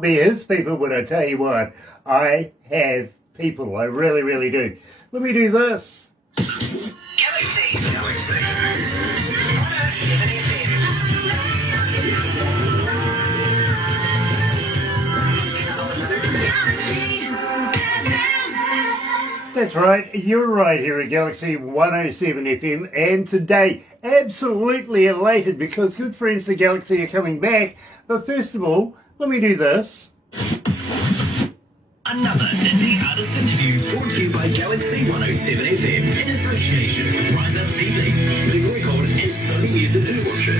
Be his people, but I tell you what, I have people. I really, really do. Let me do this. Galaxy 107fm. That's right, you're right here at Galaxy 107 FM, and today, absolutely elated because good friends the Galaxy are coming back. But first of all, let me do this. Another indie artist interview brought to you by Galaxy 107 FM in association with Rise Up TV, Big Record and Sony Music Distribution.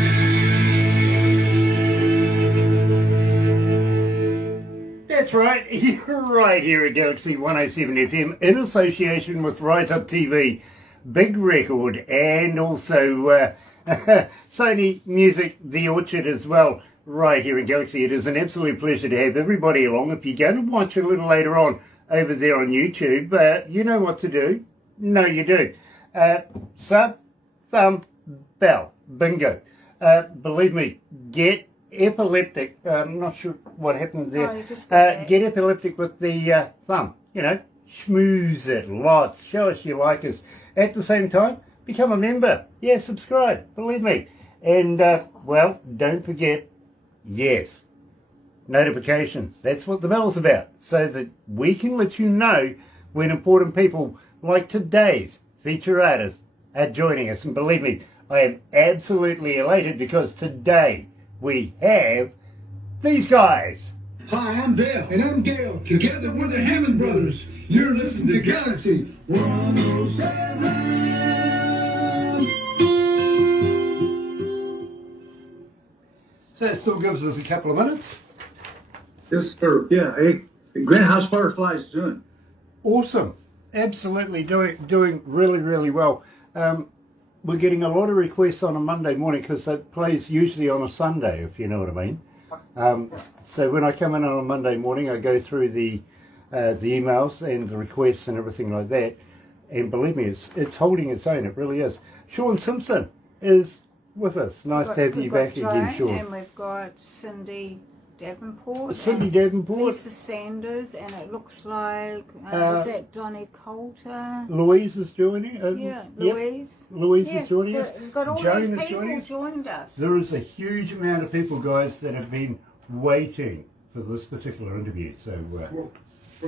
That's right, you're right here at Galaxy 107 FM in association with Rise Up TV, Big Record and also Sony Music The Orchard as well. Right here at Galaxy. It is an absolute pleasure to have everybody along. If you're going to watch a little later on over there on YouTube, you know what to do. No, you do. Sub, thumb, bell. Bingo. Believe me, get epileptic. I'm not sure what happened there. Get epileptic with the thumb. You know, schmooze it lots. Show us you like us. At the same time, become a member. Yeah, subscribe. Believe me. And, well, don't forget, yes, notifications. That's what the bell's about, so that we can let you know when important people like today's feature artists are joining us. And believe me, I am absolutely elated because today we have these guys. Hi, I'm Dale. And I'm Gail. Together we're the Hammond Brothers. You're listening to Galaxy 107. So it still gives us a couple of minutes. Yes, sir. Yeah. Hey, Grant, how's Fireflies doing? Awesome. Absolutely doing really, really well. We're getting a lot of requests on a Monday morning because that plays usually on a Sunday, if you know what I mean. So when I come in on a Monday morning, I go through the emails and the requests and everything like that. And believe me, it's holding its own. It really is. Sean Simpson is with us. Nice to have you back again, Sean. And we've got Cindy Davenport. Cindy Davenport. Lisa Sanders, and it looks like, is that Donnie Coulter? Louise is joining. Yeah, yep. Louise. Louise is joining so us. We've got all Joan these is people joining us. joined us. There is a huge amount of people, guys, that have been waiting for this particular interview. So we're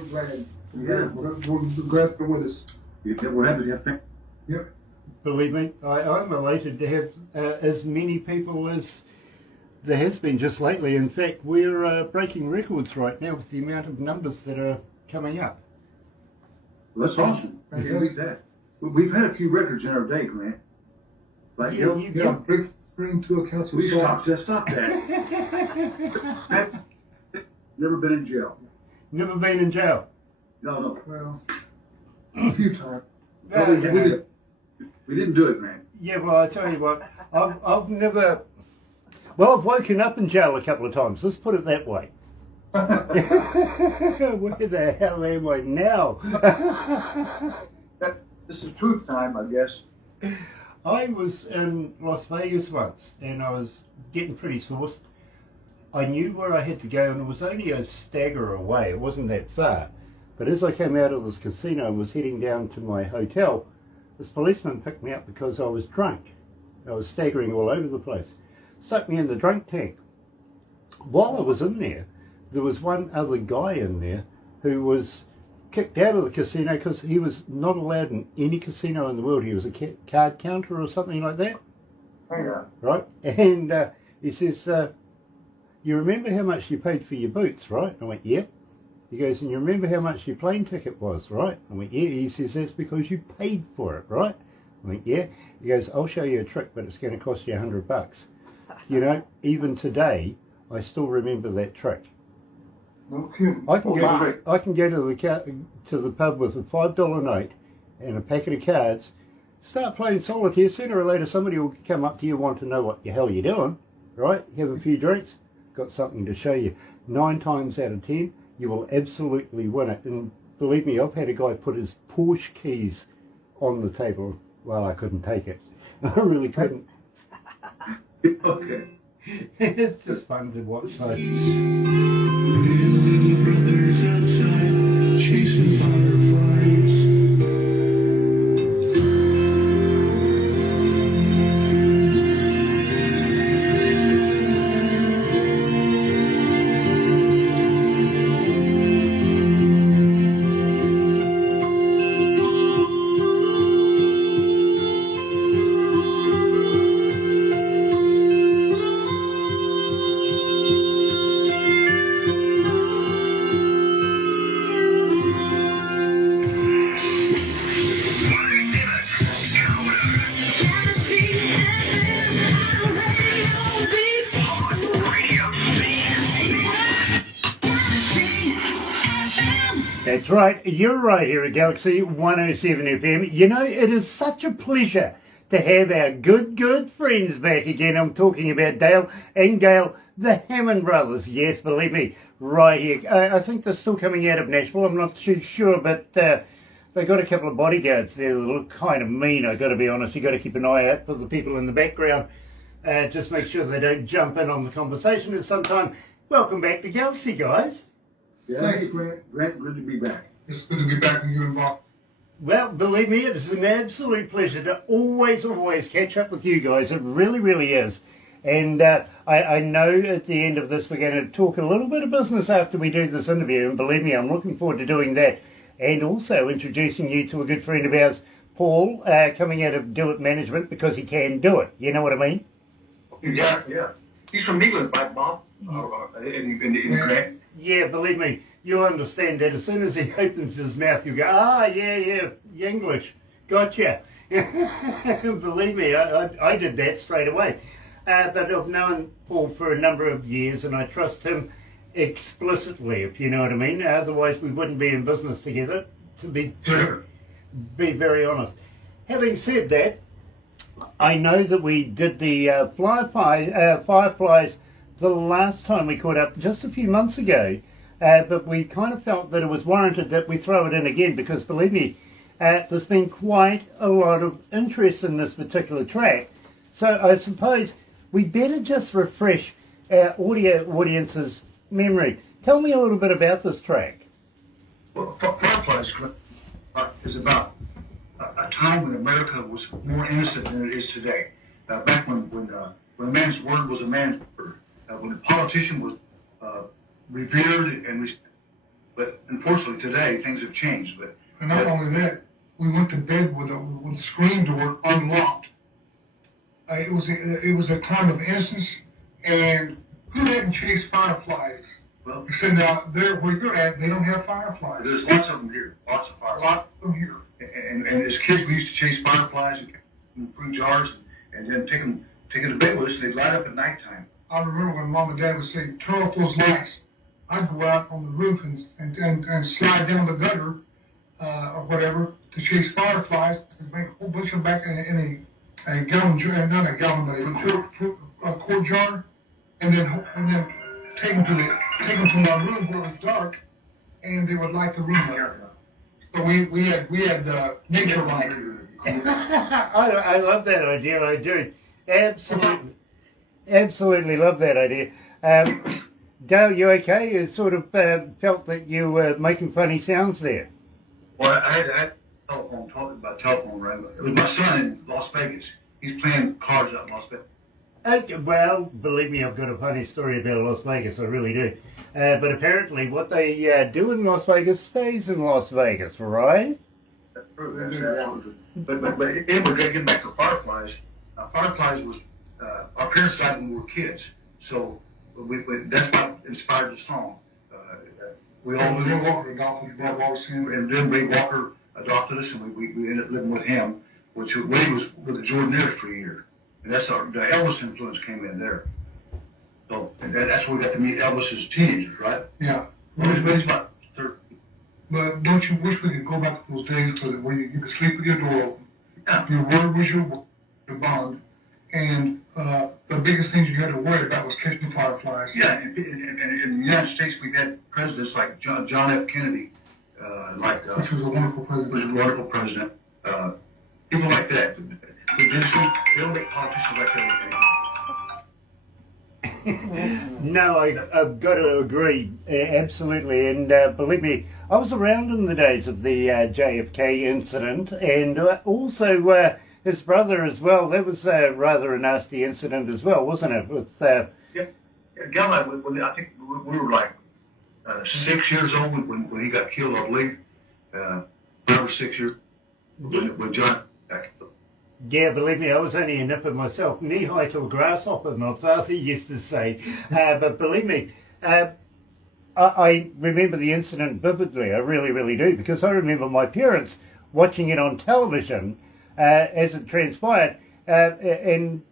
glad. Yeah, we're glad you're with us. We're happy to have fun. Yep. Believe me, I'm elated to have as many people as there has been just lately. In fact, we're breaking records right now with the amount of numbers that are coming up. Well, that's awesome. That. We've had a few records in our day, Grant. Like bring to a council. We stop that. Never been in jail. Never been in jail. No. Well, a few times. We didn't do it, man. Yeah, well, I tell you what, I've never... Well, I've woken up in jail a couple of times. Let's put it that way. Where the hell am I now? This is truth time, I guess. I was in Las Vegas once, and I was getting pretty sauced. I knew where I had to go, and it was only a stagger away. It wasn't that far. But as I came out of this casino and was heading down to my hotel, this policeman picked me up because I was drunk. I was staggering all over the place. Stuck me in the drunk tank. While I was in there, there was one other guy in there who was kicked out of the casino because he was not allowed in any casino in the world. He was a card counter or something like that. Yeah. Right? And he says, you remember how much you paid for your boots, right? I went, yeah. He goes, and you remember how much your plane ticket was, right? I went, yeah. He says, that's because you paid for it, right? I went, yeah. He goes, I'll show you a trick, but it's going to cost you $100. You know, even today, I still remember that trick. No kidding. I can go to the pub with a $5 note and a packet of cards, start playing solitaire. Sooner or later, somebody will come up to you, want to know what the hell you're doing, right? Have a few drinks, got something to show you. 9 times out of 10, you will absolutely win it. And believe me, I've had a guy put his Porsche keys on the table. Well, I couldn't take it. I really couldn't. Okay. It's just fun to watch though. Little brothers outside chasing fireflies. That's right, you're right here at Galaxy 107 FM. You know, it is such a pleasure to have our good friends back again. I'm talking about Dale and Gail, the Hammond Brothers. Yes, believe me, right here. I think they're still coming out of Nashville. I'm not too sure, but they've got a couple of bodyguards there that look kind of mean, I've got to be honest. You've got to keep an eye out for the people in the background. Just make sure they don't jump in on the conversation at some time. Welcome back to Galaxy, guys. Yeah, thanks, Grant. Grant, good to be back. It's good to be back with you involved. Well, believe me, it is an absolute pleasure to always catch up with you guys. It really is. And I know at the end of this we're going to talk a little bit of business after we do this interview. And believe me, I'm looking forward to doing that. And also introducing you to a good friend of ours, Paul, coming out of Do It Management because he can do it. You know what I mean? Yeah. He's from England, right, Bob? In Grant. Yeah, believe me, you'll understand that as soon as he opens his mouth, you go, yeah, English, gotcha. Believe me, I did that straight away. But I've known Paul for a number of years and I trust him explicitly, if you know what I mean. Otherwise, we wouldn't be in business together, to be very honest. Having said that, I know that we did the Fireflies the last time we caught up just a few months ago, but we kind of felt that it was warranted that we throw it in again because, believe me, there's been quite a lot of interest in this particular track. So I suppose we better just refresh our audio audience's memory. Tell me a little bit about this track. Well, Fireflies is about a time when America was more innocent than it is today. Back when a man's word was a man's word. When a politician was revered and respected. But unfortunately today things have changed. And not only that, we went to bed with the screen door unlocked. It was a time of innocence, and who hadn't chased fireflies? Well, Except now, there where you're at, they don't have fireflies. there's lots of them here, lots of A fireflies. lot of them here. And as kids we used to chase fireflies in fruit jars and then take them to bed with us and they'd light up at nighttime. I remember when Mom and Dad would say, turn off those lights. I'd go out on the roof and slide down the gutter or whatever to chase fireflies, to make a whole bunch of them back in a gallon jar, not a gallon, but a quart jar, and then take them to my room where it was dark, and they would light the room up. So we had nature light. I love that idea, I do. Absolutely love that idea. Dale, you okay? You sort of felt that you were making funny sounds there. Well, I had talking about telephone ring. It was my son in Las Vegas. He's playing cards out in Las Vegas. Okay, well, believe me, I've got a funny story about Las Vegas, I really do. But apparently what they do in Las Vegas stays in Las Vegas, right? That's true. That's absolutely. But anyway, getting back to Fireflies. Fireflies was our parents died when we were kids, so that's what inspired the song. We all Ray Walker adopted him. and then Ray Walker adopted us, and we ended up living with him, which Ray was with the Jordanaires for a year, and that's the Elvis influence came in there. So and that's where we got to meet Elvis as teenagers, right? Yeah. Ray's about 30. But don't you wish we could go back to those days where you could sleep with your door open? Yeah. Your word was your bond. And the biggest things you had to worry about was catching fireflies. Yeah, and in the United States, we've had presidents like John F. Kennedy, Which was a wonderful president. was a wonderful president. People like that. We don't make politicians like that. No, I've got to agree, absolutely. And believe me, I was around in the days of the JFK incident, and also his brother as well. That was rather a nasty incident as well, wasn't it? With Yep. Gal and I think we were like 6 years old when he got killed, I believe. 5 or 6 years when John got killed. yeah, believe me, I was only a nipper myself, knee-high to a grasshopper, my father used to say. But believe me, I remember the incident vividly. I really, really do, because I remember my parents watching it on television as it transpired. And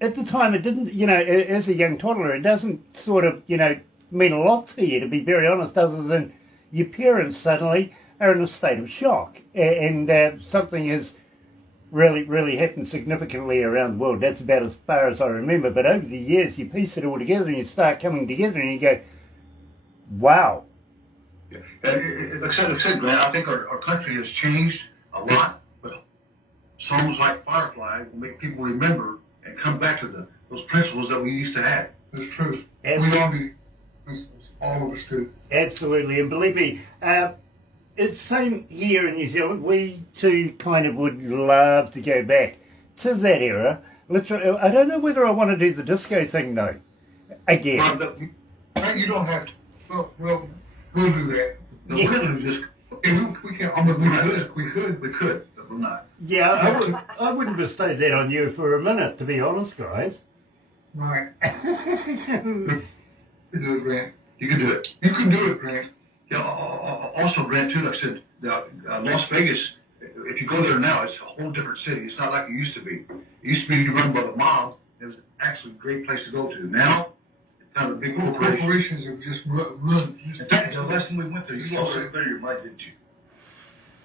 at the time, it didn't, as a young toddler, it doesn't sort of, mean a lot to you, to be very honest, other than your parents suddenly are in a state of shock. And something has really, really happened significantly around the world. That's about as far as I remember. But over the years, you piece it all together and you start coming together and you go, wow. Yeah. Like I said, Grant, I think our country has changed a lot, but songs like Firefly will make people remember and come back to those principles that we used to have. It's true. And We all do. All of us do. absolutely. And believe me, it's same here in New Zealand. We too kind of would love to go back to that era. Literally, I don't know whether I want to do the disco thing though. Again. You don't have to. We'll do that. No, we're going to just. We can. I mean, we could, but we're not. Yeah, I wouldn't bestow that on you for a minute, to be honest, guys. Right. You can do it, Grant. You can do it. You can do it, Grant. Yeah. Also, Grant, too, like I said, Las Vegas, if you go there now, it's a whole different city. It's not like it used to be. It used to be run by the mob. It was actually a great place to go to. Now, it's kind of a big corporation. Corporations have just run. In fact, the last time we went there, you lost a bit of your money, didn't you?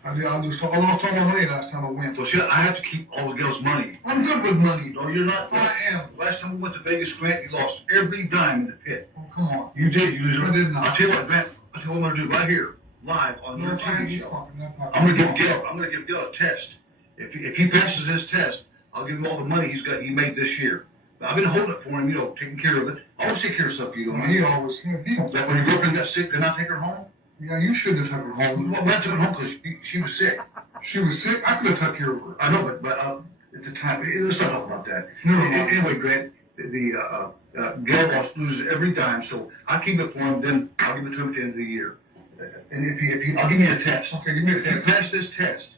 I lost all my money last time I went. So, see, I have to keep all the girls' money. I'm good with money. No, you're not. I am. Last time we went to Vegas, Grant, you lost every dime in the pit. Oh, come on. You did. You lose. I did not. I'll tell you what, Grant. I'll tell you what I'm going to do right here, live on your TV show. I'm going going to give Gil a test. If he passes his test, I'll give him all the money he made this year. I've been holding it for him, taking care of it. I always take care of stuff you don't. He always. Like when your girlfriend got sick, then I take her home. Yeah, you should have took her home. Well, I took her home because she was sick. She was sick. I could have took care of her. I know, but at the time, let's not talk about that. No. Anyway, Grant, Gil loses every dime, so I keep it for him. Then I'll give it to him at the end of the year. And if I'll give you a test. Okay, give me a If you test. pass this test,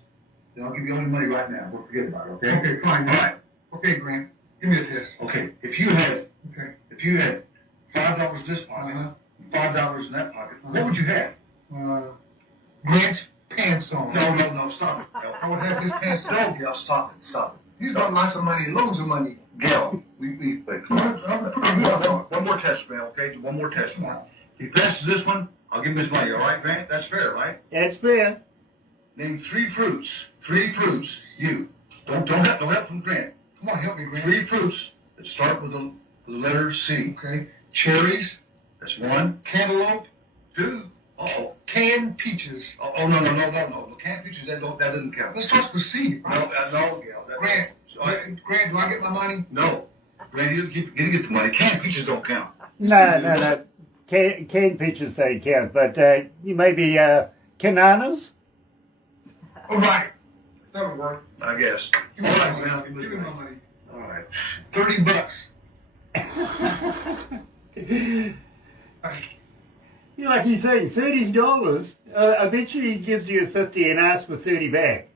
then I'll give you all your money right now. We'll forget about it. Okay. Okay, fine. All right. Okay, Grant. Give me a test. Okay. If you had Okay. $5 in this pocket, Uh-huh. $5 in that pocket, what would you have? Grant's pants on. No, stop it. I would have his pants on. No, Gil, stop it. He's got lots of money, loads of money. Gil, wait, come on. I'm pretty good. I thought. One more test, man, okay? One more test, man. If he passes this one, I'll give him his money, all right, Grant? That's fair, right? That's fair. Name three fruits. You. Don't help from Grant. Come on, help me, Grant. 3 fruits that start with the letter C. Okay. Cherries, That's 1. cantaloupe, 2. Uh-oh. canned peaches. Oh, no. The canned peaches, that doesn't count. This starts with C. No, Gil. Grant, Grant, do I get my money? No. Grant, you get the money. Canned peaches don't count. No. Canned peaches don't count, but you maybe cananas? All right. That would work. I guess. Give me All my right, money. Grant, Give me my money. All right. $30. You're like he's saying, $30. I bet you he gives you 50 and asks for 30 back.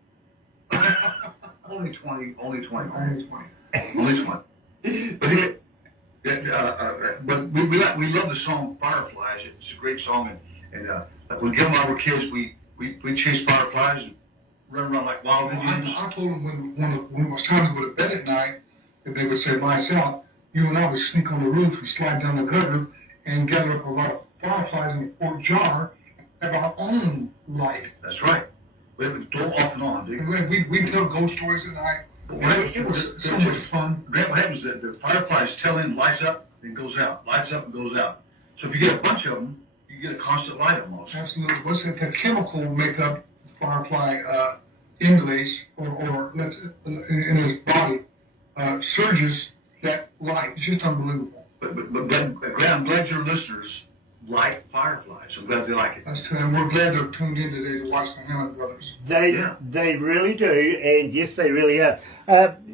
Only 20. Only 20. Only 20. But anyway, but we love the song Fireflies. It's a great song, and like when Gil and I were kids, we chased fireflies and run around like wild Indians. I told them when it was time to go to bed at night, that they would say, lights out, you and I would sneak on the roof and slide down the gutter and gather up a lot of fireflies in a quart jar, have our own light. That's right. We have it go off and on, dude. And we'd tell ghost stories at night. It was so much fun. Grant, what happens is the fireflies tell in, lights up, and goes out. Lights up and goes out. So if you get a bunch of them, you get a constant light almost. Absolutely. What's it? The chemical makeup firefly emulates or lets in his body surges that light. It's just unbelievable. I'm glad your listeners like Fireflies. I'm glad they like it. That's true, and we're glad they're tuned in today to watch the Hammond Brothers. They really do, and yes, they really are.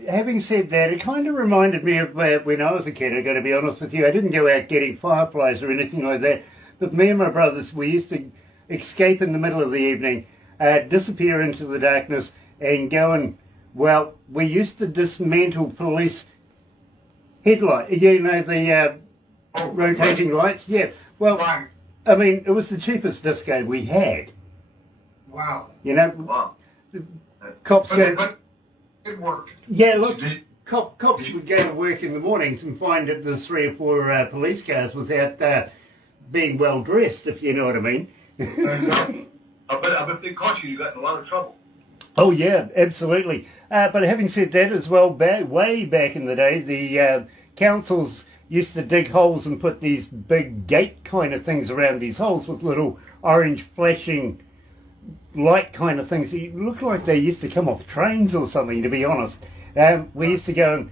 Having said that, it kind of reminded me of when I was a kid. I've got to be honest with you. I didn't go out getting fireflies or anything like that, but me and my brothers, we used to escape in the middle of the evening, disappear into the darkness, and go and, well, we used to dismantle police headlight. You know, the rotating lights? Yeah. Well, Right. I mean, it was the cheapest disco we had. Wow. You know, Wow. cops go... But it worked. Yeah, look, cops would go to work in the mornings and find that there's 3 or 4 police cars without being well dressed, if you know what I mean. I bet if they caught you, you got in a lot of trouble. Oh yeah, absolutely. But having said that as well, way back in the day, the councils used to dig holes and put these big gate kind of things around these holes with little orange flashing light kind of things. It looked like they used to come off trains or something, to be honest. We used to go and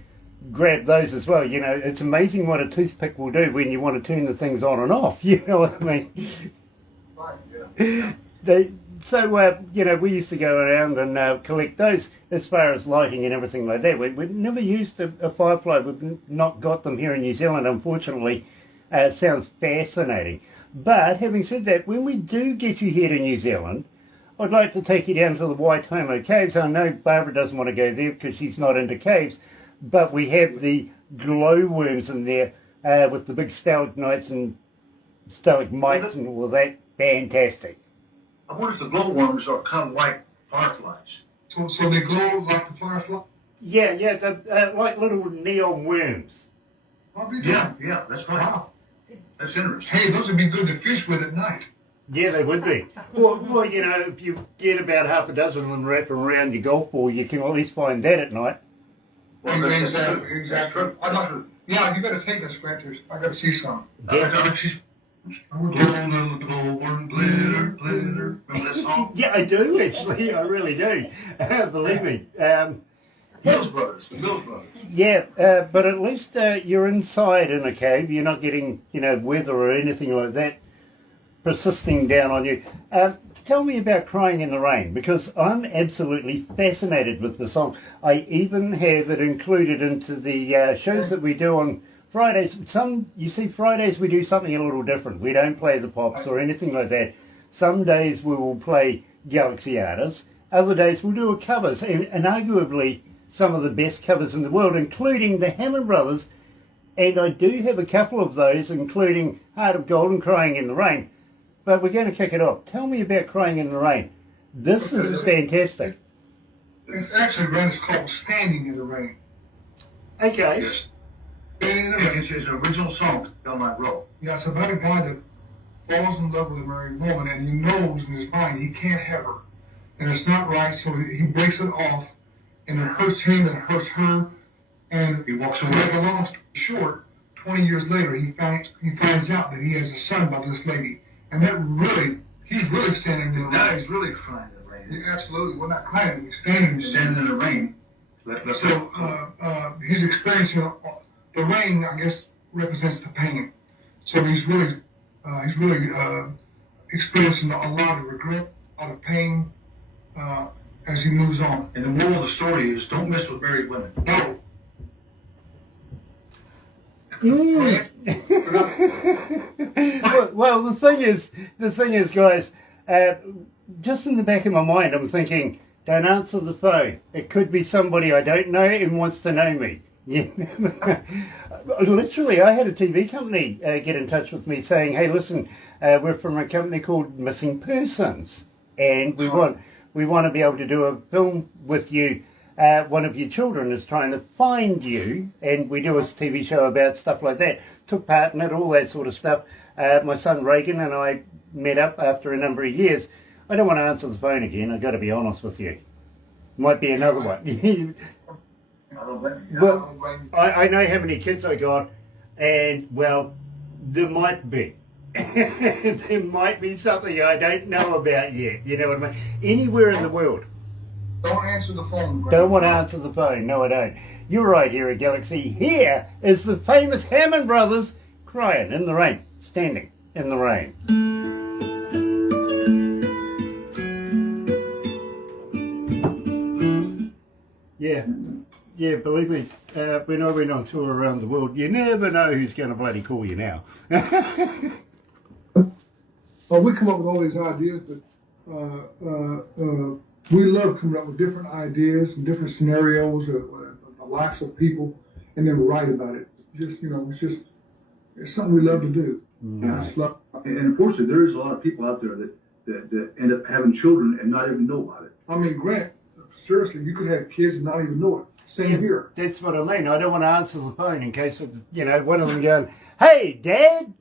grab those as well. You know, it's amazing what a toothpick will do when you want to turn the things on and off. You know what I mean? Right, yeah. You know, we used to go around and collect those as far as lighting and everything like that. We never used a firefly. We've not got them here in New Zealand, unfortunately. It sounds fascinating. But having said that, when we do get you here to New Zealand, I'd like to take you down to the Waitomo Caves. I know Barbara doesn't want to go there because she's not into caves, but we have the glowworms in there with the big stalagmites and stalagmites and all of that. Fantastic. I wonder if the glowworms are kind of like fireflies. So they glow like the firefly? Yeah, they're like little neon worms. Yeah, that's right. Wow. That's interesting. Hey, those would be good to fish with at night. Yeah, they would be. Well, you know, if you get about half a dozen of them wrapping around your golf ball, you can at least find that at night. Well, Exactly. That's true. Yeah, you got to take us, Scratchers. I got to see some. Little glowworm, glitter, glitter. Remember that song? Yeah, I do, actually. I really do. Believe me. Mills Brothers. Yeah, but at least you're inside in a cave. You're not getting, you know, weather or anything like that persisting down on you. Tell me about Crying in the Rain, because I'm absolutely fascinated with the song. I even have it included into the shows that we do on Fridays. You see, Fridays we do something a little different. We don't play the pops or anything like that. Some days we will play Galaxy artists. Other days we'll do a covers, and arguably some of the best covers in the world, including the Hammond Brothers. And I do have a couple of those, including Heart of Gold and Crying in the Rain. But we're going to kick it off. Tell me about Crying in the Rain. This is fantastic. It's actually it's called Standing in the Rain. Okay. Yes. It's an original song, Tell My Row. Yeah, it's about a guy that falls in love with a married woman, and he knows in his mind he can't have her. And it's not right, so he breaks it off, and it hurts him, and it hurts her, and He walks to away. make a long story short, 20 years later, he finds out that he has a son by this lady. And he's really standing in the rain. Now he's really crying in the rain. Yeah, absolutely. We're not crying, he's standing. He's standing in the rain. So he's experiencing the rain. I guess represents the pain. So he's really experiencing a lot of regret, a lot of pain as he moves on. And the moral of the story is don't mess with married women. No. Well, the thing is, guys, just in the back of my mind, I'm thinking, don't answer the phone. It could be somebody I don't know and wants to know me. Yeah. Literally, I had a TV company get in touch with me saying, hey, listen, we're from a company called Missing Persons, and we want to be able to do a film with you. One of your children is trying to find you, and we do a TV show about stuff like that. Took part in it, all that sort of stuff. My son Reagan and I met up after a number of years. I don't want to answer the phone again, I've got to be honest with you. Might be another one. Well, I know how many kids I got, and, well, there might be. There might be something I don't know about yet, you know what I mean? Anywhere in the world. Don't answer the phone. Don't want to answer the phone. No, I don't. You're right here at Galaxy. Here is the famous Hammond Brothers crying in the rain, standing in the rain. Yeah, believe me, when I went on tour around the world, you never know who's going to bloody call you now. Well, we come up with all these ideas, but we love coming up with different ideas and different scenarios of the lives of people, and then write about it. It's something we love to do. Yeah. And unfortunately, there is a lot of people out there that end up having children and not even know about it. I mean, Grant, seriously, you could have kids and not even know it. Same here. That's what I mean. I don't want to answer the phone in case of, one of them going, "Hey, Dad."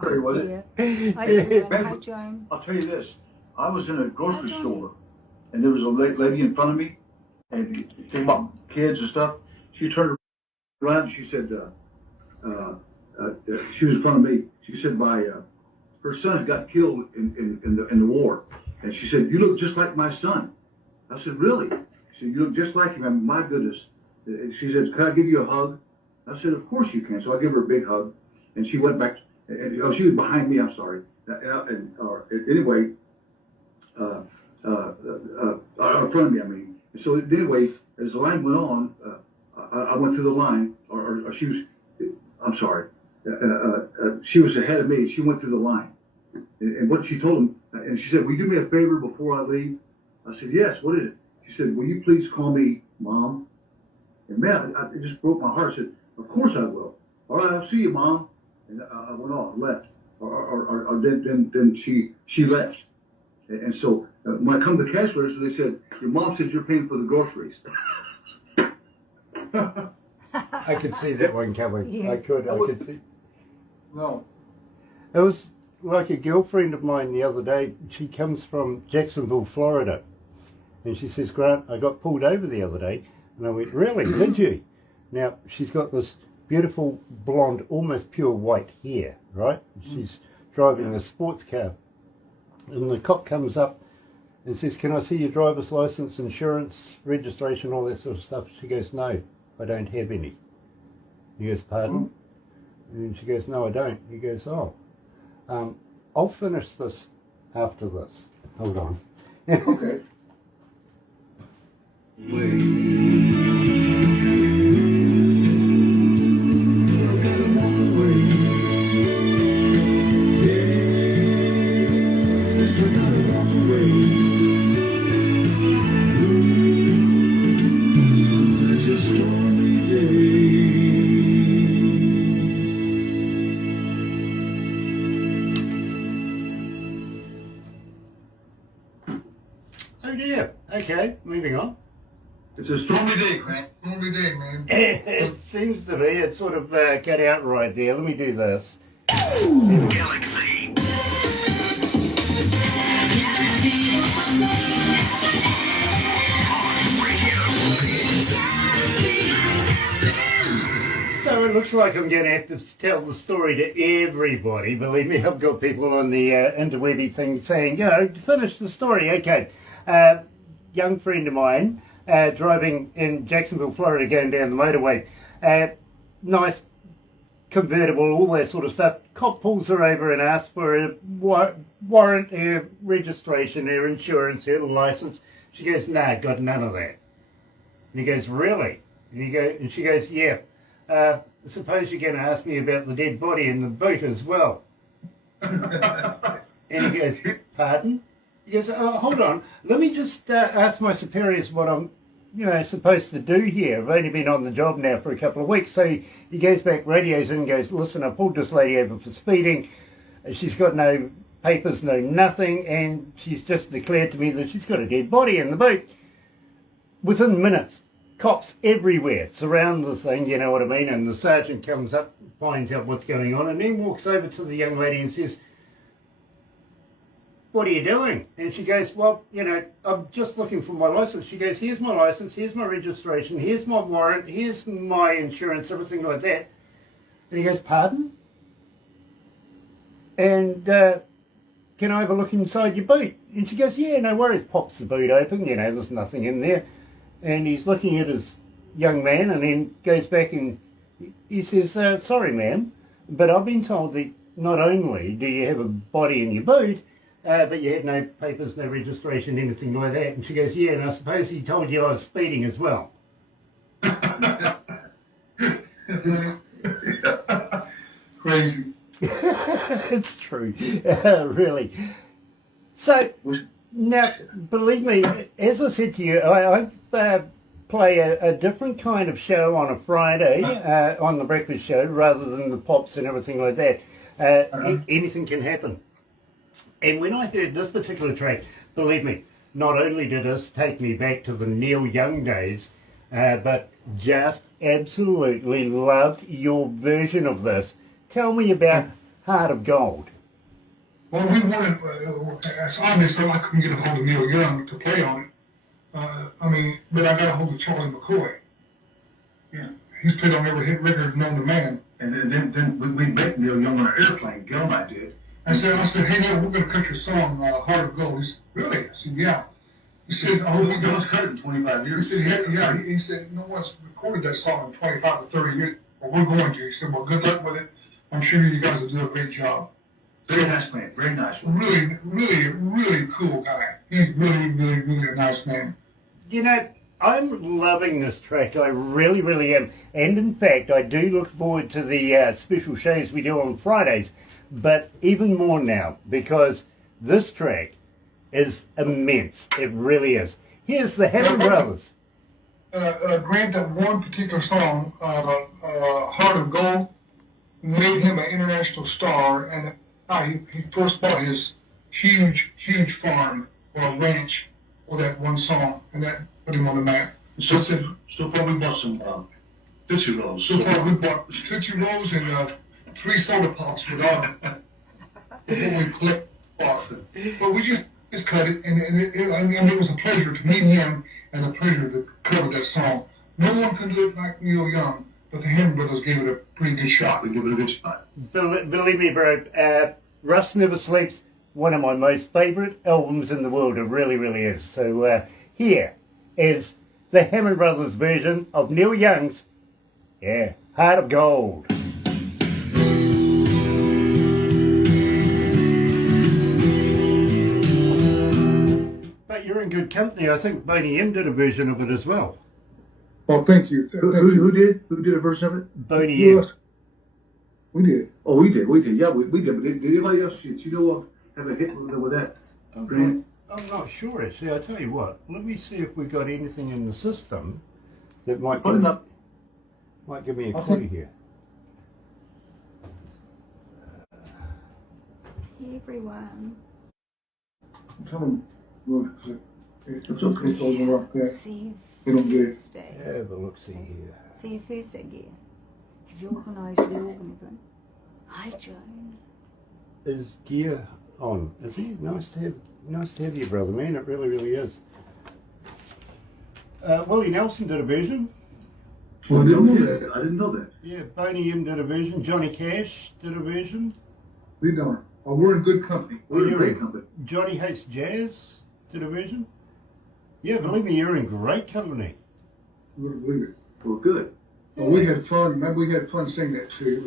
Very well. Yeah. Hi, Joan. I'll tell you this. I was in a grocery store, and there was a lady in front of me, and thinking about kids and stuff. She turned around and she said, she was in front of me. She said, her son got killed in the war, and she said, "You look just like my son." I said, "Really?" She said, "You look just like him." I mean, my goodness. She said, "Can I give you a hug?" I said, "Of course you can." So I gave her a big hug, and she went back. She was behind me. I'm sorry. Anyway, in front of me. I mean. And so anyway, as the line went on, I went through the line, or she was. I'm sorry. She was ahead of me. She went through the line, and what she told him, and she said, "Will you do me a favor before I leave?" I said, "Yes, what is it?" She said, "Will you please call me Mom?" And man, it just broke my heart. I said, "Of course I will. All right, I'll see you, Mom." And I went off, left. Or then she left. And so when I come to the cash register, they said, "Your mom said you're paying for the groceries." I could see that one coming. Yeah. I could see. No. It was like a girlfriend of mine the other day. She comes from Jacksonville, Florida. And she says, "Grant, I got pulled over the other day." And I went, "Really? Did you?" Now, she's got this beautiful blonde, almost pure white hair, right? She's driving a sports car. And the cop comes up and says, "Can I see your driver's license, insurance, registration, all that sort of stuff?" She goes, "No, I don't have any." He goes, "Pardon?" And she goes, "No, I don't." He goes, "Oh, I'll finish this after this. Hold on." Okay. Oh dear. Okay, moving on. It's a stormy day, Grant. Stormy day, man. It seems to be. It's sort of cut out right there. Let me do this. Galaxy. So it looks like I'm going to have to tell the story to everybody. Believe me, I've got people on the interwebby thing saying, finish the story. Okay. Young friend of mine driving in Jacksonville, Florida, going down the motorway. Nice convertible, all that sort of stuff. Cop pulls her over and asks for a warrant, her registration, her insurance, her license. She goes, "Nah, got none of that." And he goes, "Really?" And she goes, "Yeah. Suppose you're going to ask me about the dead body in the boot as well." And he goes, "Pardon?" He goes, "Oh, hold on. Let me just ask my superiors what I'm, supposed to do here. I've only been on the job now for a couple of weeks." So he goes back, radios in and goes, "Listen, I pulled this lady over for speeding. She's got no papers, no nothing, and she's just declared to me that she's got a dead body in the boot." Within minutes, cops everywhere surround the thing, you know what I mean, and the sergeant comes up, finds out what's going on, and then walks over to the young lady and says, "What are you doing?" And she goes, "Well, I'm just looking for my license." She goes, "Here's my license, here's my registration, here's my warrant, here's my insurance," everything like that. And he goes, "Pardon? And can I have a look inside your boot?" And she goes, "Yeah, no worries." Pops the boot open, there's nothing in there. and he's looking at his young man, and then goes back and he says, sorry ma'am, but I've been told that not only do you have a body in your boot, but you had no papers, no registration, anything like that. And she goes, yeah, and I suppose he told you I was speeding as well. Crazy. It's true, really. So, now, believe me, as I said to you, I play a different kind of show on a Friday on the breakfast show rather than the pops and everything like that. Anything can happen. And when I heard this particular track, believe me, not only did this take me back to the Neil Young days, but just absolutely loved your version of this. Tell me about Heart of Gold. Well, we wanted, obviously I couldn't get a hold of Neil Young to play on it. But I got a hold of Charlie McCoy. Yeah. He's played on every hit record known to man. And then we met Neil Young on an airplane. Gil and I did. I said, hey, Neil, we're going to cut your song, Heart of Gold. He said, really? I said, yeah. He said, oh, we Gil's cut it in 25 He years. said, yeah. He said, no one's recorded that song in 25 or 30 years. Well, we're going to. He said, well, good luck with it. I'm sure you guys will do a great job. Very nice man. Very nice man. Really, really, really cool guy. He's really, really, really a nice man. You know, I'm loving this track. I really, really am. And in fact, I do look forward to the special shows we do on Fridays, but even more now, because this track is immense. It really is. Here's the Hammond Brothers. Grant, that one particular song, Heart of Gold, made him an international star, and he first bought his huge, huge farm or a ranch for that one song, and that put him on the map. So far we bought some Tootsie Rolls. So far we bought Tootsie Rolls and 3 soda pops with all before we collect bought. But we just cut it, and it was a pleasure to meet him and a pleasure to cover that song. No one can do it like Neil Young, but the Hammond Brothers gave it a pretty good shot. We give it a good shot. Believe me, bro, Rust Never Sleeps, one of my most favourite albums in the world. It really, really is. So here is the Hammond Brothers version of Neil Young's, Heart of Gold. But you're in good company. I think Boney M did a version of it as well. Well, thank you. Who did? Who did a version of it? Boney M. We did. Oh, we did. Yeah, we did. But did anybody else, you know of, have a hit with that? I'm not sure, actually. I'll tell you what. Let me see if we got anything in the system that might give me a clue here. Everyone. Tell them, look, it's okay. It's Yeah. over like that. See They don't get it. Thursday. Have a look-see here. See Thursday gear. Have you organised your organism? Hi, Joan. Is Gear on? Is he? Nice to have you, brother, man. It really, really is. Willie Nelson did a version. Well, I didn't know that. I didn't know that. Yeah, Boney M did a version. Johnny Cash did a version. We don't. Oh, we're in good company. We're in You're great company. Johnny Hates Jazz did a version. Yeah, believe me, you're in great company. You wouldn't believe it. Well, good. Well, we had fun. Remember, we had fun singing that too.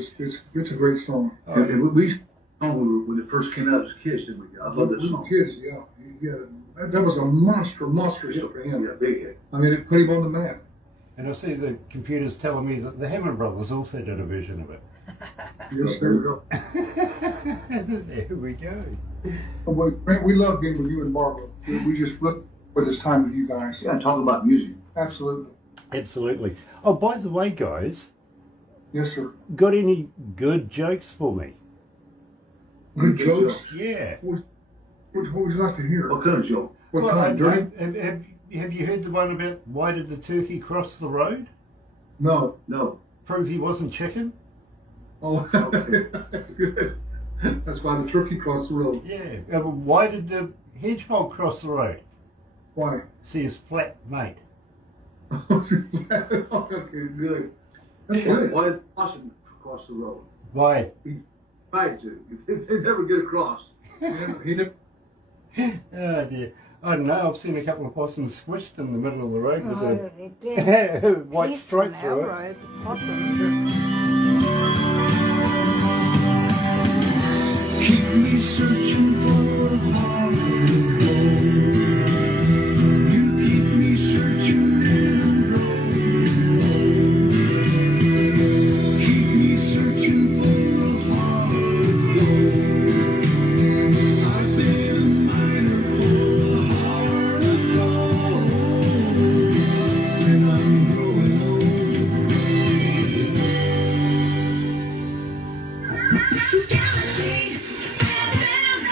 It's a great song. And we when it first came out as kids, didn't we? I love that We were song. kids, yeah. That was a monster hit for him. Yeah, big hit. I mean, it put him on the map. And I see the computer's telling me that the Hammond Brothers also did a version of it. Yes, There we sir. go. There we go. Oh, boy, Grant, we love being with you and Barbara. We just look for this time with you guys. Yeah, talking about music. Absolutely. Absolutely. Oh, by the way, guys, Yes, sir. got any good jokes for me? Good Good jokes. jokes. Yeah. What would you like to hear? What kind of joke? What Well, kind? Dirty? have you heard the one about why did the turkey cross the road? No. No. Prove he wasn't chicken? Oh, Okay. that's good. That's why the turkey crossed the road. Yeah. Why did the hedgehog cross the road? Why? See his flat mate. Okay, good. That's Why good. did Boston cross the road? Why? Tried to. They never get across. He never, Oh dear. I don't know, I've seen a couple of possums squished in the middle of the road with Oh, they're dead. a white Peace stripe on our through it. road, the possums. Keep me searching for a heart of gold. You keep me searching and growing. Keep me searching for a heart of gold. I've been a miner for a heart of gold. When I'm growing old. Galaxy FM.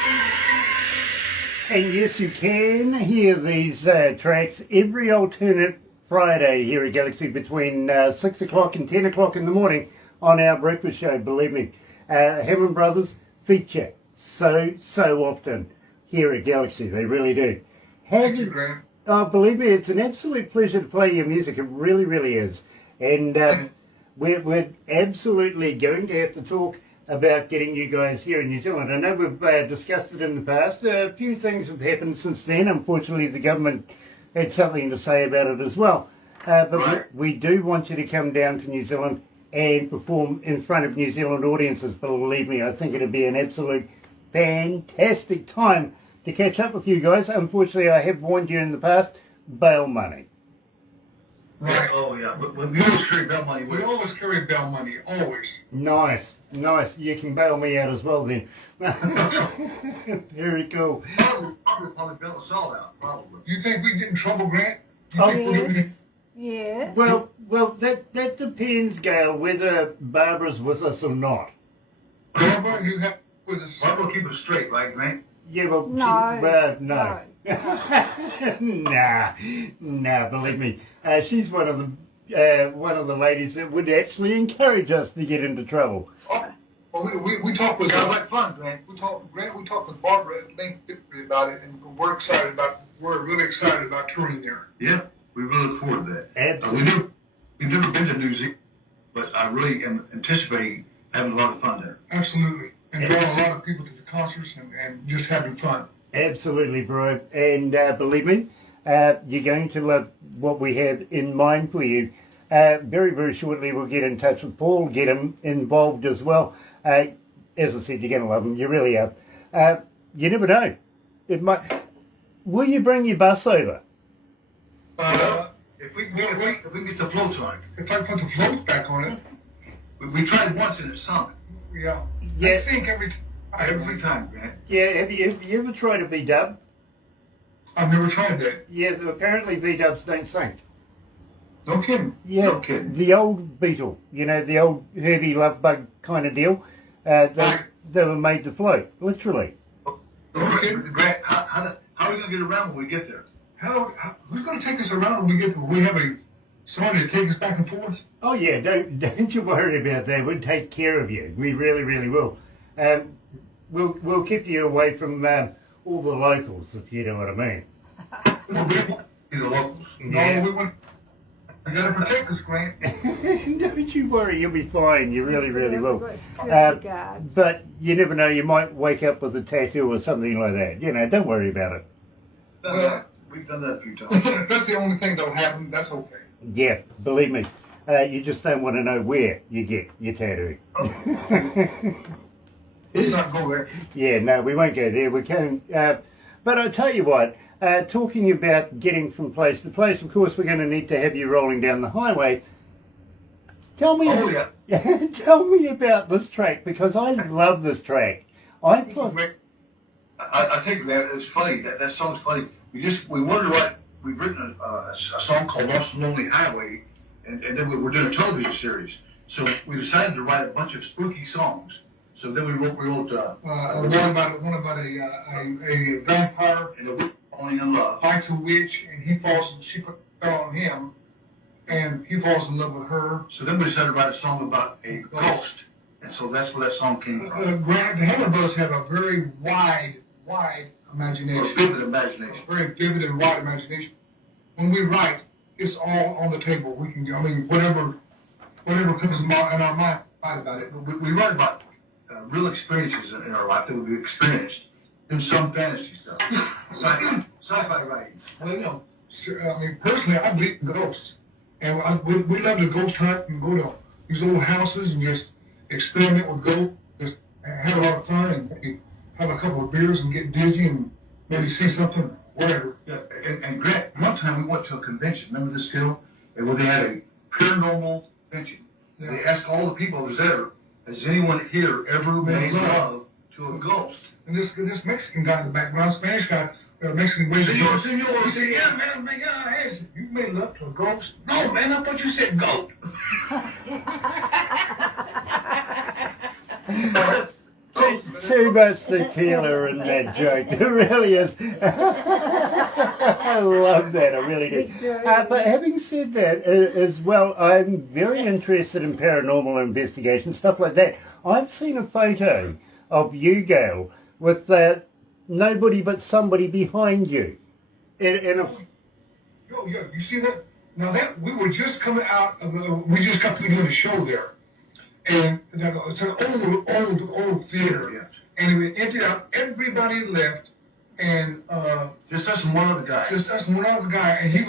And yes, you can hear these tracks every alternate Friday here at Galaxy between 6 o'clock and 10 o'clock in the morning on our breakfast show, believe me. Hammond Brothers feature so often here at Galaxy, they really do. Thank you, Grant. Oh, believe me, it's an absolute pleasure to play your music, it really, really is. And we're absolutely going to have to talk about getting you guys here in New Zealand. I know we've discussed it in the past. A few things have happened since then. Unfortunately, the government had something to say about it as well. But Right. we do want you to come down to New Zealand and perform in front of New Zealand audiences. Believe me, I think it'd be an absolute fantastic time to catch up with you guys. Unfortunately, I have warned you in the past, bail money. Right. Oh, yeah, but we always carry bell money with We us. always carry bail money, always. Nice. You can bail me out as well then. Very cool. Probably bail us all out, probably. You think we get in trouble, Grant? You Oh, think we're gonna Yes. get- Yes. Well, that depends, Gail, whether Barbara's with us or not. Barbara, you have with us. Barbara will keep it straight, right, Grant? Yeah, well, No. no. nah, believe me. She's one of the ladies that would actually encourage us to get into trouble. Oh, well, we talked with Sounds like fun, Grant. we talked with Barbara at length about it, and we're really excited about touring there. Yeah, we really look forward to that. Absolutely. We've never been to New Zealand, but I really am anticipating having a lot of fun there. Absolutely, and drawing a lot of people to the concerts and just having fun. Absolutely, bro. And believe me, you're going to love what we have in mind for you. Very, very shortly, we'll get in touch with Paul, get him involved as well. As I said, you're going to love him. You really are. You never know. It might. Will you bring your bus over? If we can get the floats on If I put the floats back on it, it, we tried once and it sunk. yeah, Yeah. I sink every time. Every time, Grant. Yeah. Have you ever tried a V-dub? I've never tried that. Yeah. Apparently, V-dubs don't sink. No kidding. Yeah, No kidding. the old Beetle, the old Herbie Love Bug kind of deal. They were made to float, literally. Okay, Grant, how are we going to get around when we get there? Who's going to take us around when we get there? We have somebody to take us back and forth. Oh yeah, don't you worry about that. We'll take care of you. We really, really will. We'll keep you away from all the locals, if you know what I mean. No, we want to be the locals. Yeah. No, we want. You got to protect us, Grant. Don't you worry, you'll be fine. You really, really We've will. got security guards. But you never know. You might wake up with a tattoo or something like that. Don't worry about it. Well, We've done that a few times. if that's the only thing that'll happen, that's okay. Yeah, believe me. You just don't want to know where you get your tattoo. Let's not go there. Yeah, no, we won't go there. We can, but I tell you what. Talking about getting from place to place, of course, we're going to need to have you rolling down the highway. Tell me, Oh, yeah. tell me about this track because I love this track. I take you, man, it's funny. That song's funny. We wanted to write. We've written a song called "Lost and Lonely Highway," and then we're doing a television series. So we decided to write a bunch of spooky songs. So then we wrote one about a vampire and a witch falling in love. fights a witch, and she fell on him, and he falls in love with her. So then we decided to write a song about a ghost, and so that's where that song came from. Grant, the Hammond Brothers have a very wide A imagination. vivid imagination. A very vivid and wide imagination. When we write, it's all on the table. We can, whatever comes in our mind about it. We write about real experiences in our life that we've experienced, and some fantasy stuff. Sci-fi writing. Well, I mean, personally, I believe in ghosts. And we love to ghost hunt and go to these old houses and just experiment with ghosts, just have a lot of fun and maybe have a couple of beers and get dizzy and maybe see something, whatever. Yeah, and Grant, one time we went to a convention, remember this deal? Where they had a paranormal convention. Yeah. They asked all the people who was there, has anyone here ever made love to a ghost? And this Mexican guy in the back, not a Spanish guy, Mexican guy, Senor. he said, yeah, man, I said, you made love to a ghost? No, man, I thought you said goat. Too much tequila in that joke. It really is. I love that. I really do. But having said that as well, I'm very interested in paranormal investigation, stuff like that. I've seen a photo of you, Gail, with nobody but somebody behind you. Oh, yeah, you see that? Now that, we were just coming out of, we just got through doing a show there. And it's an old theater. Yes. And it emptied out, everybody left, and Just us and one other guy. just us and one other guy, and he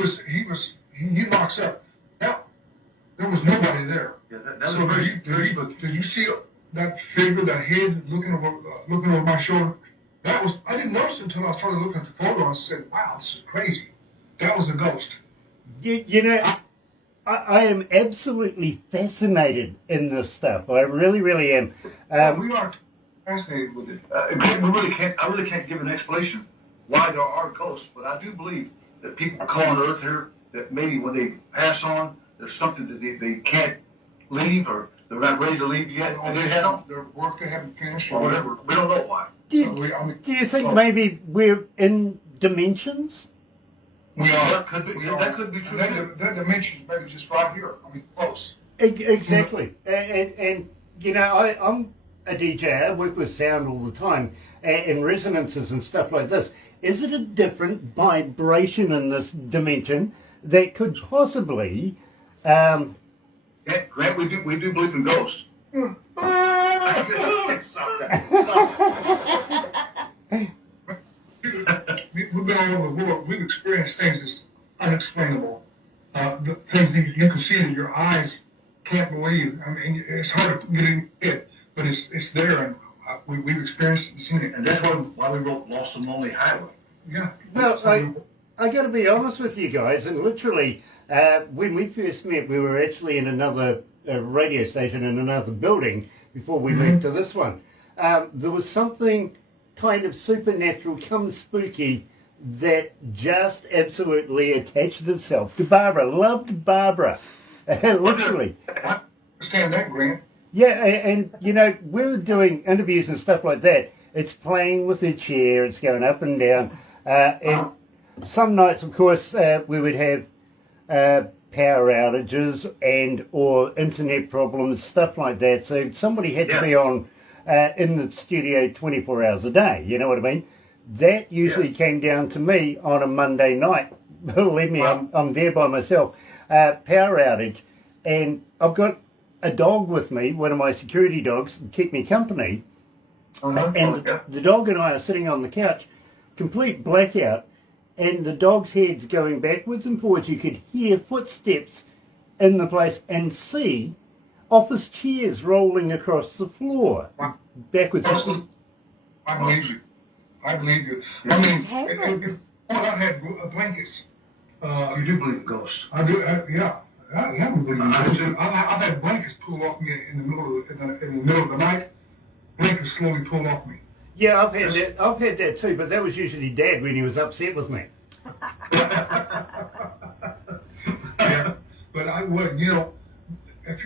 locks up. Now, there was nobody there. Yeah, that So was very spooky. did you see that figure, that head looking over my shoulder? That was, I didn't notice it until I started looking at the photo and I said, wow, this is crazy. That was a ghost. You know, I am absolutely fascinated in this stuff. I really, really am. We are fascinated with it. Again, I really can't give an explanation why there are ghosts, but I do believe that people call on Earth here, that maybe when they pass on, there's something that they can't leave, or they're not ready to leave yet. Or And they they have don't. their work they haven't finished or whatever. We don't know why. Do you think maybe we're in dimensions? We are. That could be- We that are. could be true, And too. that dimension's maybe just right here. I mean, close. Exactly. And you know, I'm a DJ. I work with sound all the time and resonances and stuff like this. Is it a different vibration in this dimension that could possibly... Yeah, Grant, we do believe in ghosts. Stop that. We've been all over the world. We've experienced things that's unexplainable. The things that you can see that your eyes can't believe. I mean, it's hard to get in it, but it's there, and we've experienced it and seen it. And that's why we wrote Lost and Lonely Highway. Yeah. Well, So, I got to be honest with you guys, and literally, when we first met, we were actually in another radio station in another building before we moved to this one. There was something kind of supernatural, come spooky, that just absolutely attached itself to Barbara. Loved Barbara, literally. I understand that, Grant. Yeah, and you know, we're doing interviews and stuff like that. It's playing with the chair, it's going up and down. And some nights, of course, we would have power outages and or internet problems, stuff like that. So somebody had to be on in the studio 24 hours a day, you know what I mean? That usually came down to me on a Monday night. Believe me, I'm there by myself. Power outage. And I've got a dog with me, one of my security dogs, to keep me company. And the dog and I are sitting on the couch, complete blackout, and the dog's head's going backwards and forwards. You could hear footsteps in the place and see office chairs rolling across the floor, backwards. I believe you. I believe you. I mean, I've had blankets. You do believe in ghosts? I do. Yeah. I believe in I ghosts. do. I've had blankets pulled off me in the middle of the night. Blankets slowly pulled off me. Yeah, I've had that too, but that was usually Dad when he was upset with me. Yeah. But if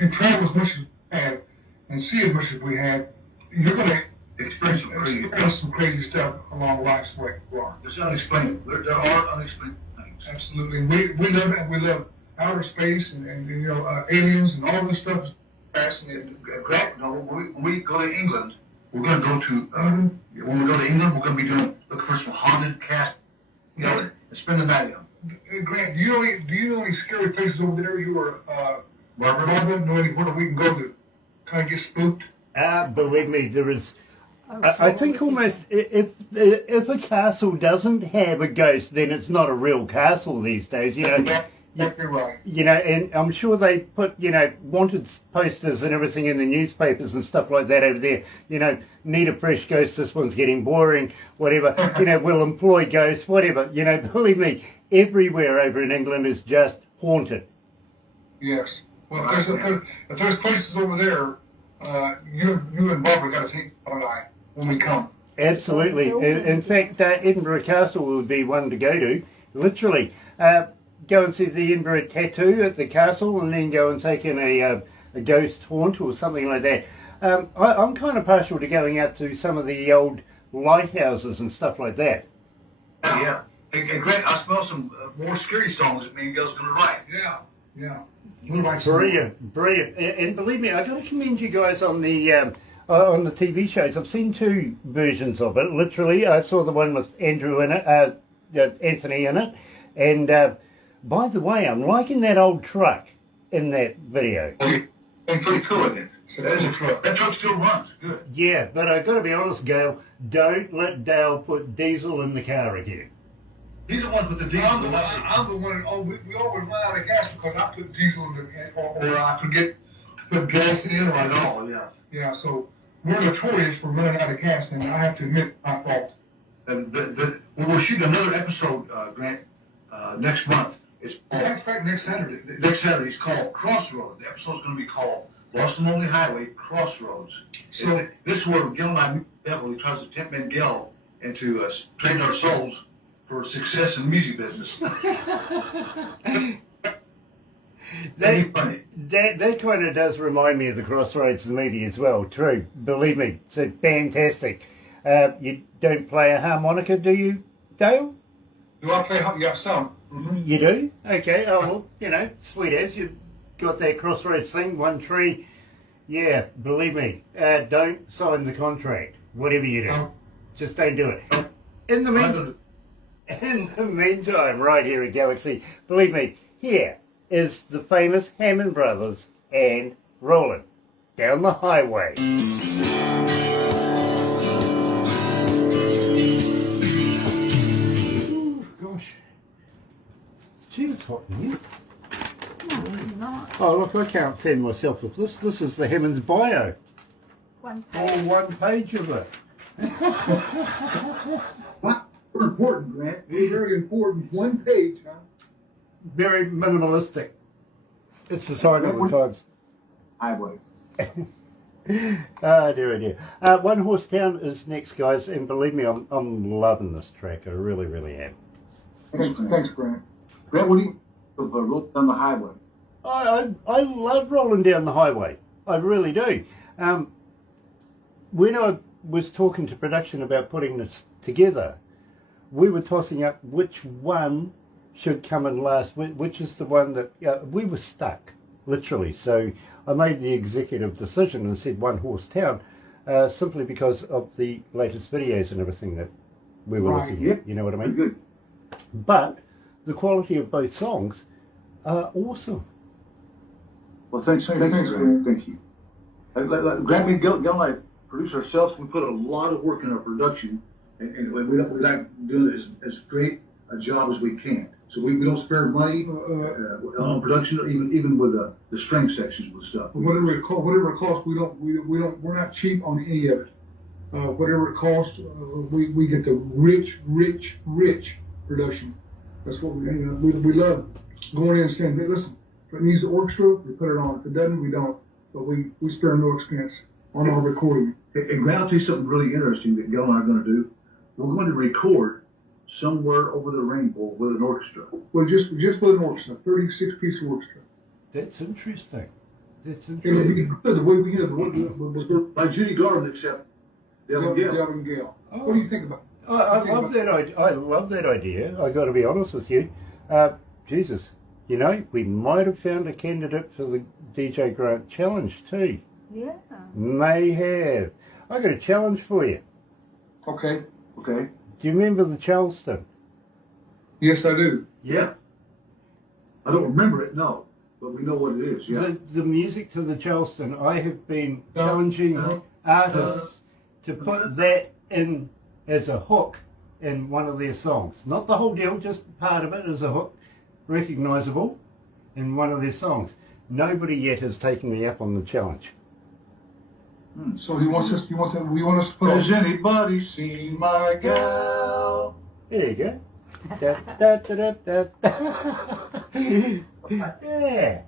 you travel as much as we have and see as much as we have, you're going to experience some crazy stuff along life's way. It's unexplainable. There are unexplained things. Absolutely. We love it, and we love outer space and aliens and all this stuff is fascinating. Grant, when we go to England, we're going to go to, when we go to England, we're going to be looking for some haunted cast, and spend the night in them. Grant, do you know any scary places over there? You or Barbara know anywhere we can go to kind of get spooked? Believe me, there is. I think almost if a castle doesn't have a ghost, then it's not a real castle these days. You know, You're right. you know, and I'm sure they put, you know, wanted posters and everything in the newspapers and stuff like that over there. You know, need a fresh ghost, this one's getting boring, whatever. You know, we'll employ ghosts, whatever. You know, believe me, everywhere over in England is just haunted. Yes. Well, if there's places over there, you and Barbara got to take an eye when we come. Absolutely. In fact, Edinburgh Castle would be one to go to, literally. Go and see the Edinburgh Tattoo at the castle and then go and take in a ghost haunt or something like that. I'm kind of partial to going out to some of the old lighthouses and stuff like that. Yeah. Hey, Grant, I smell some more scary songs that me and Gil's going to write. Yeah. Brilliant. And believe me, I've got to commend you guys on the TV shows. I've seen 2 versions of it. Literally, I saw the one with Andrew in it, Anthony in it. And by the way, I'm liking that old truck in that video. And pretty cool, isn't it? So that is a truck. That truck still runs. Good. Yeah, but I've got to be honest, Gail, don't let Dale put diesel in the car again. He's the one with the diesel. I'm the one. Oh, we always run out of gas because I put diesel in or I forget to put gas in or I don't. Yeah. Yeah. So we're notorious for running out of gas, and I have to admit my fault. And we'll shoot another episode, Grant, next month. It's That's right. Next Saturday. next Saturday. It's called Crossroads. The episode's going to be called Lost and Lonely Highway Crossroads. So this is where Gil and I meet the devil. He tries to tempt me and Gil into trading our souls for success in the music business. That'd be funny. That kind of does remind me of the Crossroads movie as well. True, believe me, it's fantastic. You don't play a harmonica, do you, Dale? Do I play? Yeah, some. Mm-hmm. You do? Okay. Oh well, you know, sweet as you've got that Crossroads thing, one tree. Yeah, believe me, don't sign the contract. Whatever you do, just don't do it. In the meantime, right here at Galaxy, believe me, here is the famous Hammond Brothers and Rollin' Down the Highway. Ooh, gosh. Gee, it's hot in here. No, it's not. Oh, look, I can't fan myself with this. This is the Hammond's bio. One All page. 1 page of it. We're important, Grant. Very important. 1 page, huh? Very minimalistic. It's the sign of the times. Highway. Oh dear. One Horse Town is next, guys, and believe me, I'm loving this track. I really, really am. Thanks, Grant. Grant, what do you think of Rolling Down the Highway? I love rolling down the highway. I really do. When I was talking to production about putting this together, we were tossing up which one should come in last, which is the one that we were stuck, literally. So I made the executive decision and said One Horse Town, simply because of the latest videos and everything that we were looking at. You know what I mean? Good. But the quality of both songs are awesome. Well, thanks, Grant. Thank you. Grant, me, Gil and I produce ourselves. We put a lot of work in our production, and we like doing it as great a job as we can. So we don't spare money on production, or even with the string sections with stuff. Whatever it costs, we're not cheap on any of it. Whatever it costs, we get the rich production. That's what we love going in and saying, hey, listen, if it needs the orchestra, we put it on. If it doesn't, we don't. But we spare no expense on our recording. And Grant, I'll tell you something really interesting that Gil and I are going to do. We're going to record somewhere over the rainbow with an orchestra. Well, just with an orchestra, 36-piece orchestra. That's interesting. And the way we have By Judy Garland, except Dale and Gale. What do you think about it? I love that idea. I love that idea. I got to be honest with you. Jesus, you know, we might have found a candidate for the DJ Grant Challenge too. Yeah. May have. I got a challenge for you. Okay. Okay. Do you remember the Charleston? Yes, I do. Yeah. I don't remember it, no, but we know what it is. Yeah. The music to the Charleston. I have been challenging artists to put that in as a hook in one of their songs. Not the whole deal, just part of it as a hook, recognisable in one of their songs. Nobody yet has taken me up on the challenge. So we want us to put. Has anybody seen my gal? There you go. Da, da, da, da, da. Yeah.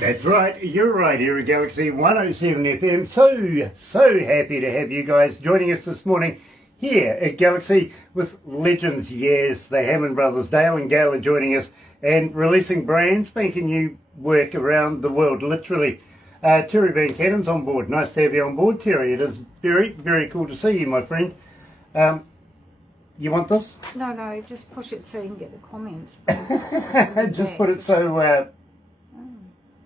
That's right, you're right here at Galaxy 107 FM. So happy to have you guys joining us this morning here at Galaxy with legends, yes, the Hammond Brothers. Dale and Gail are joining us and releasing brand spanking new work around the world, literally. Terry Van Cannon's on board. Nice to have you on board, Terry. It is very cool to see you, my friend. You want this? No, just push it so you can get the comments. Just put it so...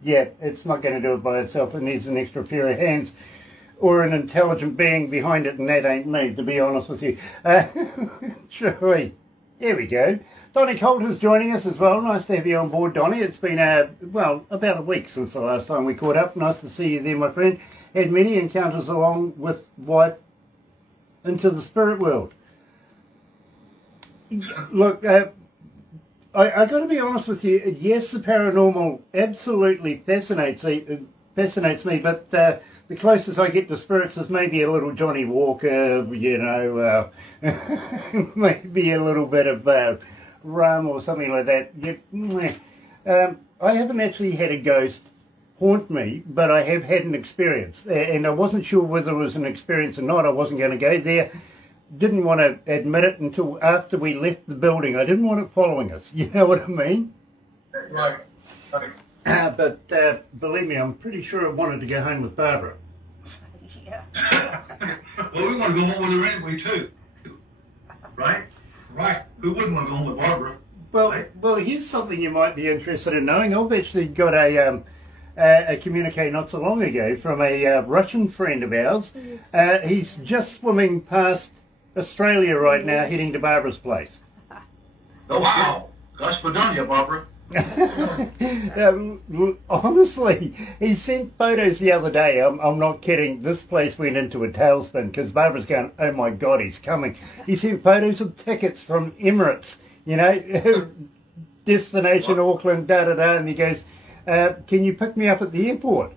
yeah, it's not going to do it by itself. It needs an extra pair of hands or an intelligent being behind it, and that ain't me, to be honest with you. Truly. There we go. Donnie Coulter's joining us as well. Nice to have you on board, Donnie. It's been, about a week since the last time we caught up. Nice to see you there, my friend. Had many encounters along with wife into the spirit world. Look, I got to be honest with you. Yes, the paranormal absolutely fascinates me, but the closest I get to spirits is maybe a little Johnny Walker, maybe a little bit of rum or something like that. I haven't actually had a ghost haunt me, but I have had an experience, and I wasn't sure whether it was an experience or not. I wasn't going to go there. Didn't want to admit it until after we left the building. I didn't want it following us. You know what I mean? Right. But believe me, I'm pretty sure I wanted to go home with Barbara. Yeah. Well, we want to go home with her anyway, too. Right? Right. Who wouldn't want to go home with Barbara? Well, here's something you might be interested in knowing. I've actually got a communique not so long ago from a Russian friend of ours. He's just swimming past Australia right now, heading to Barbara's place. Oh, wow. Gospodanya, Barbara. Honestly, he sent photos the other day. I'm not kidding. This place went into a tailspin because Barbara's going, oh my God, he's coming. He sent photos of tickets from Emirates, destination Auckland, and he goes, can you pick me up at the airport?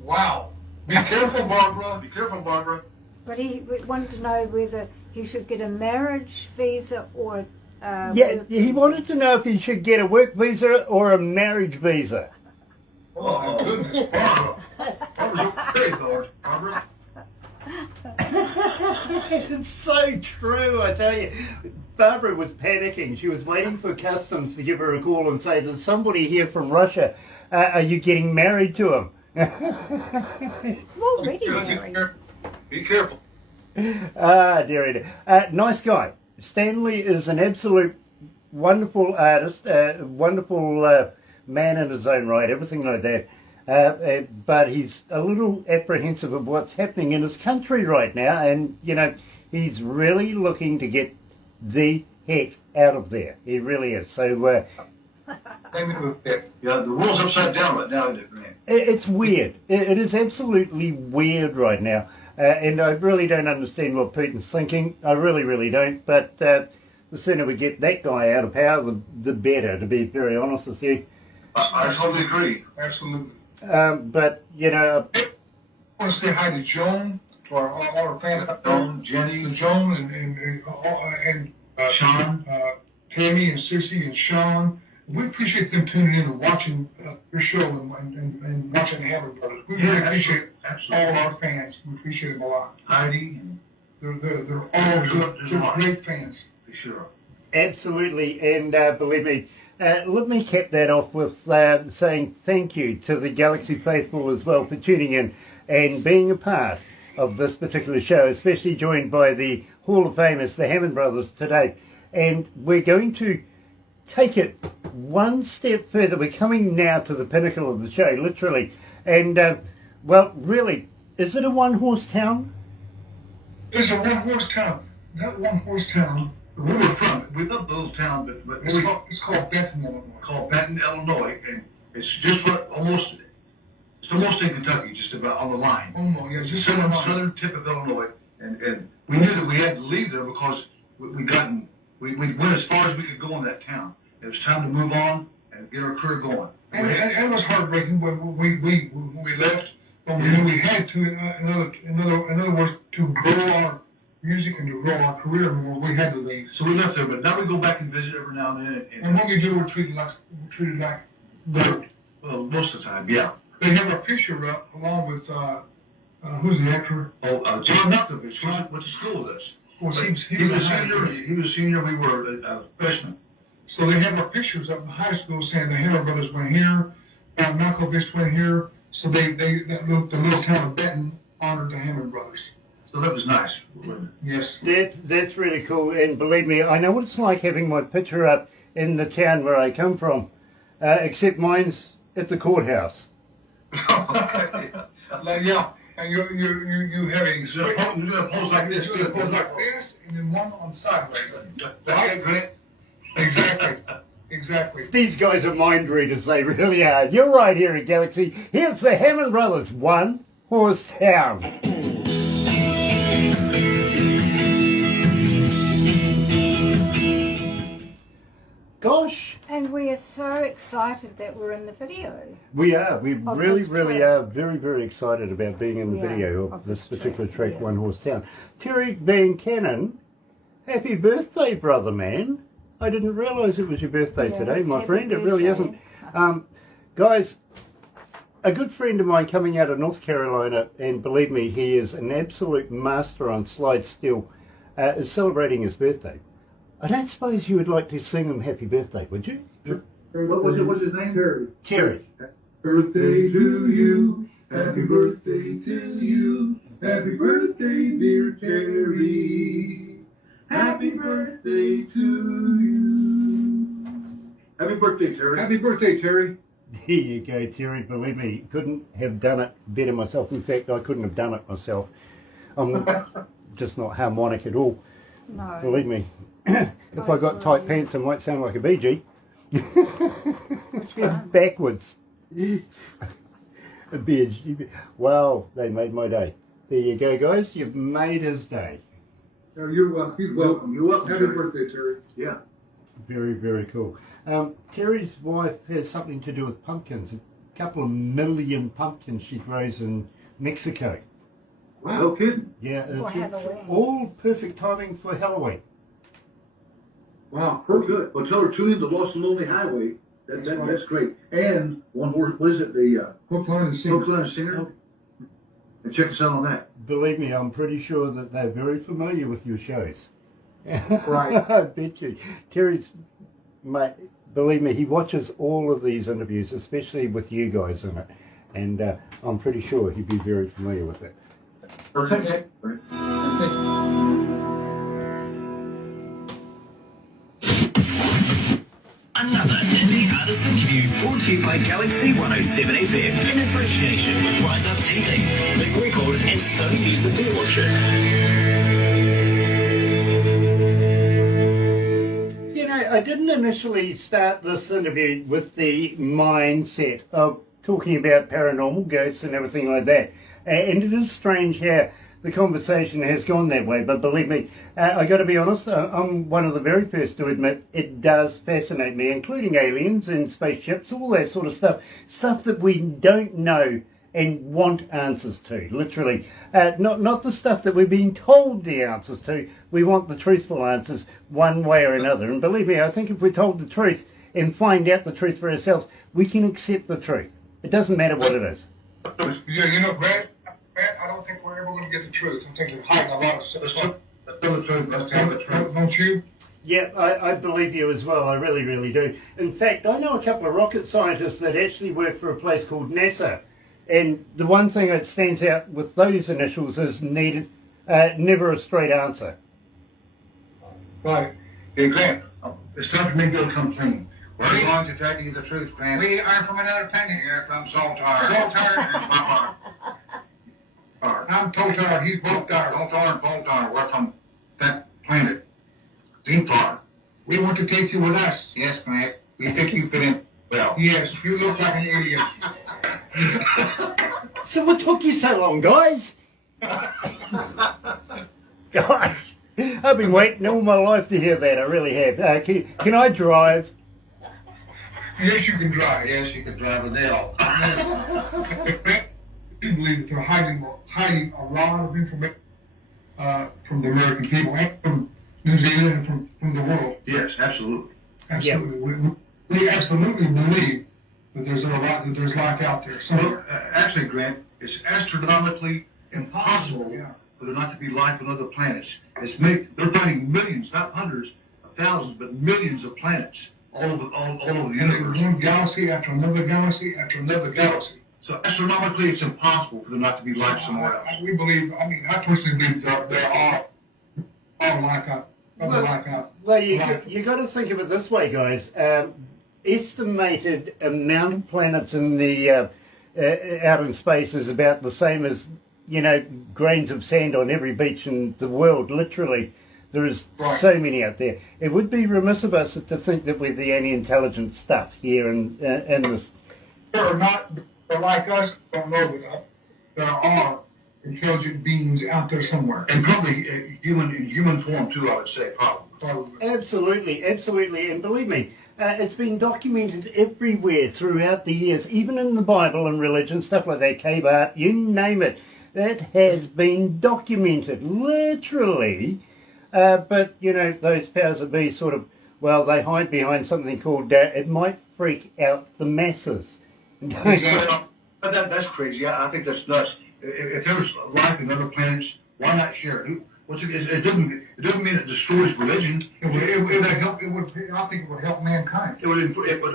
Wow. Be careful, Barbara. Be careful, Barbara. But he wanted to know whether he should get a marriage visa or he wanted to know if he should get a work visa or a marriage visa. Oh, my goodness, Barbara. Barbara's okay, Lord. Barbara. It's so true, I tell you. Barbara was panicking. She was waiting for customs to give her a call and say, there's somebody here from Russia. Are you getting married to him? already married. Be careful. Dear. Nice guy. Stanley is an absolute wonderful artist, wonderful man in his own right, everything like that. But he's a little apprehensive of what's happening in his country right now, and he's really looking to get the heck out of there. He really is. So Yeah, the world's upside down right now, isn't it, Grant? it's weird. It is absolutely weird right now. And I really don't understand what Putin's thinking. I really don't. But the sooner we get that guy out of power, the better, to be very honest with you. I totally agree. Absolutely. But, I want to say hi to Joan, to all our fans. Joan, Jenny, Joan, and Sean, Tammy, and Sissy, and Sean. We appreciate them tuning in and watching your show and watching the Hammond Brothers. We really appreciate all our fans. We appreciate them a lot. Heidi. They're all great fans. Be sure. absolutely. And believe me, let me cap that off with saying thank you to the Galaxy faithful as well for tuning in and being a part of this particular show, especially joined by the Hall of Famers, the Hammond Brothers, today. And we're going to take it one step further. We're coming now to the pinnacle of the show, literally. And, well, really, is it a one-horse town? It's a one-horse town. That one-horse town, Where we're from, we love the little town, but it's called Benton, Illinois. called Benton, Illinois, and it's just it's almost in Kentucky, just about on the line. Oh, no, yeah, just Southern tip of Illinois, and we knew that we had to leave there because we went as far as we could go in that town. It was time to move on and get our career going. And it was heartbreaking when we left, but we knew we had to, in other words, to grow our music and to grow our career, we had to leave. So we left there, but now we go back and visit every now and then. And when we do, we're treated like dirt. Well, most of the time, yeah. They have a picture up along with who's the actor? John Malkovich went to school with us. Well, He was a senior. We were freshmen. So they have our pictures up in high school saying the Hammond Brothers went here, Malkovich went the little town of Benton honored the Hammond Brothers. So that was nice. Yes. That's really cool. And believe me, I know what it's like having my picture up in the town where I come from, except mine's at the courthouse. Yeah. And you having You're gonna pose like this. You're gonna pose like this, and then one on sideways. Right, Grant? Exactly. These guys are mind readers, they really are. You're right here at Galaxy. Here's the Hammond Brothers, One Horse Town. Gosh. And we are so excited that we're in the video. We are. We Of really, this really track. are very, very excited about being in the We are, video of of this this particular track, track, yeah. One Horse Town. Terry Van Cannon, happy birthday, brother man. I didn't realise it was your birthday Yeah, today, it's my happy friend. It really birthday. isn't. Guys, a good friend of mine coming out of North Carolina, and believe me, he is an absolute master on slide steel, is celebrating his birthday. I don't suppose you would like to sing him happy birthday, would you? What's his name? Terry. Terry. Birthday to you. Happy birthday to you. Happy birthday, dear Terry. Happy birthday to you. Happy birthday, Terry. Happy birthday, Terry. Here you go, Terry. Believe me, couldn't have done it better myself. In fact, I couldn't have done it myself. I'm just not harmonic at all. No. Believe me. If I got tight pants, I might sound like a BG. Backwards. A BG. Wow, they made my day. There you go, guys. You've made his day. No, you're welcome. He's welcome. You're welcome, Happy Terry. birthday, Terry. Yeah. Very, very cool. Terry's wife has something to do with pumpkins. A couple of million pumpkins she grows in Mexico. Wow. No kidding. Yeah, For Halloween. all perfect timing for Halloween. Wow, Oh, good. Well, tell her tune in to Lost and Lonely Highway. That's great. And One Horse, what is it? The Hook, line, and sinker. Hook, Line, and Singer. And check us out on that. Believe me, I'm pretty sure that they're very familiar with your shows. Right. I bet you. Terry's, mate, believe me, he watches all of these interviews, especially with you guys in it. And I'm pretty sure he'd be very familiar with it. Perfect. Another indie artist interview brought to you by Galaxy 107 FM in association with Rise Up TV, Big Record and Sony Music Orchard. You know, I didn't initially start this interview with the mindset of talking about paranormal ghosts and everything like that. And it is strange how the conversation has gone that way. But believe me, I got to be honest, I'm one of the very first to admit it does fascinate me, including aliens and spaceships, all that sort of stuff. Stuff that we don't know and want answers to, literally. Not the stuff that we're being told the answers to. We want the truthful answers one way or another. And believe me, I think if we're told the truth and find out the truth for ourselves, we can accept the truth. It doesn't matter what it is. Yeah, you know, Brad, I don't think we're ever going to get the truth. I think you're hiding a lot of stuff. Let's tell the truth. Let's tell the truth. Don't you? Yeah, I believe you as well. I really, really do. In fact, I know a couple of rocket scientists that actually work for a place called NASA And the one thing that stands out with those initials is never a straight answer. Right. Hey, Grant, it's time for me to go come clean. We're going to tell you the truth, Grant. We are from another planet here, from Zoltar. Zoltar and Papa. I'm Totar, he's Boltar. Zoltar and Boltar. We're from that planet. Zintar. We want to take you with us. Yes, Grant. We think you fit in well. Yes, you look like an idiot. So what took you so long, guys? Gosh, I've been waiting all my life to hear that. I really have. Can I drive? Yes, you can drive. Yes, you can drive with Dale. I believe that they're hiding a lot of information from the American people and from New Zealand and from the world. Yes, absolutely. Absolutely. We absolutely believe that there's life out there. So, Well, actually, Grant, it's astronomically impossible for there not to be life on other planets. They're finding millions, not hundreds of thousands, but millions of planets all over the universe. one galaxy after another galaxy after another galaxy. So astronomically, it's impossible for there not to be life somewhere else. We believe. I mean, I personally believe there are life out. Other life out. Well, you got to think of it this way, guys. Estimated amount of planets in the out in space is about the same as grains of sand on every beach in the world. Literally, there is so many out there. It would be remiss of us to think that we're the only intelligent stuff here in this. They're like us. Don't know that there are intelligent beings out there somewhere, And probably in human form too, I would say, probably. Absolutely, absolutely, and believe me, it's been documented everywhere throughout the years, even in the Bible and religion, stuff like that, cave art, you name it. That has been documented, literally. But, those powers that be sort of, they hide behind something called, it might freak out the masses. But that's crazy. I think that's nuts. If there's life in other planets, why not share it? It doesn't mean it destroys religion. it would help. I think it would help mankind. It would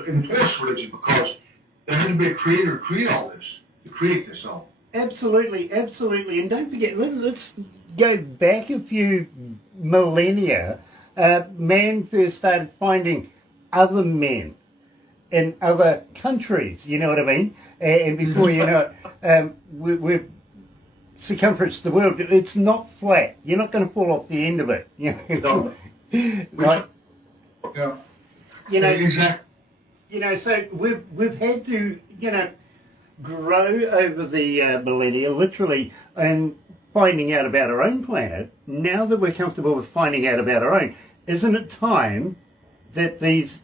enforce religion because there had to be a creator to create all this, to create this all. Absolutely, absolutely. And don't forget, let's go back a few millennia. Man first started finding other men in other countries, you know what I mean? And before you know it, we're circumference of the world, it's not flat. You're not going to fall off the end of it. Right? Yeah. Exactly. So we've had to, grow over the millennia, literally, and finding out about our own planet. Now that we're comfortable with finding out about our own, isn't it time that these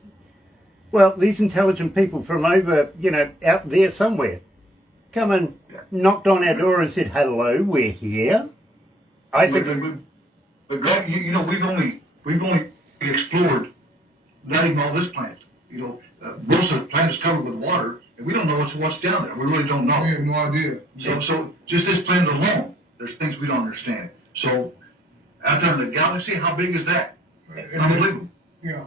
intelligent people from over, out there somewhere, come and knocked on our door and said, "Hello, we're here"? I think. But Greg, we've only explored not even all this planet. Most of the planet is covered with water, and we don't know what's down there. We really don't know. We have no idea. So just this planet alone, there's things we don't understand. So out there in the galaxy, how big is that? Unbelievable. Yeah.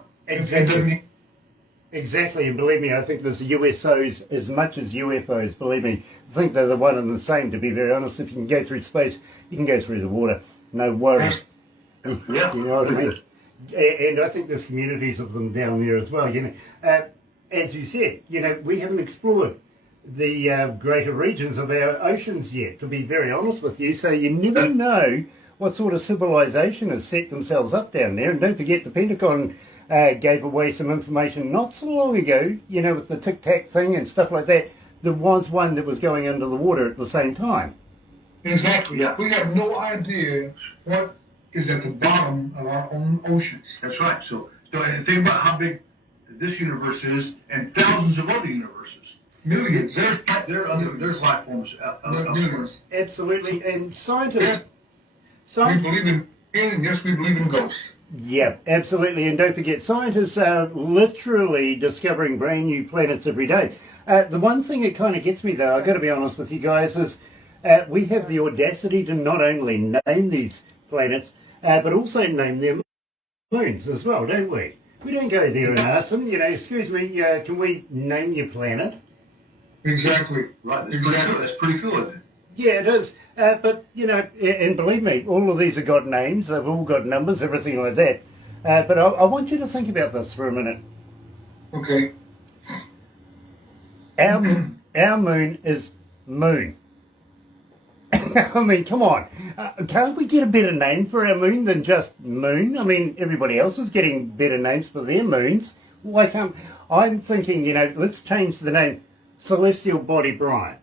Exactly, and believe me, I think there's USOs as much as UFOs. Believe me, I think they're the one and the same. To be very honest, if you can go through space, you can go through the water. No worries. Yeah. You know what I mean? And I think there's communities of them down there as well. As you said, we haven't explored the greater regions of our oceans yet. To be very honest with you, so you never know what sort of civilization has set themselves up down there. And don't forget, the Pentagon gave away some information not so long ago, with the Tic Tac thing and stuff like that. There was one that was going under the water at the same time. Exactly. Yeah. We have no idea what is at the bottom of our own oceans. That's right. So think about how big this universe is and thousands of other universes. Millions. There's life forms elsewhere. Millions. Absolutely. And scientists... We believe in and yes, we believe in ghosts. Yeah, absolutely. And don't forget, scientists are literally discovering brand new planets every day. The one thing that kind of gets me, though, I've got to be honest with you guys, is we have the audacity to not only name these planets, but also name their moons as well, don't we? We don't go there and ask them, excuse me, can we name your planet? Exactly. Right. That's Exactly. pretty cool. That's pretty cool, isn't it? Yeah, it is. But, you know, and believe me, all of these have got names, they've all got numbers, everything like that. But I want you to think about this for a minute. Okay. Our moon is moon. I mean, come on. Can't we get a better name for our moon than just moon? I mean, everybody else is getting better names for their moons. Why can't... I'm thinking, you know, let's change the name Celestial Body Brian.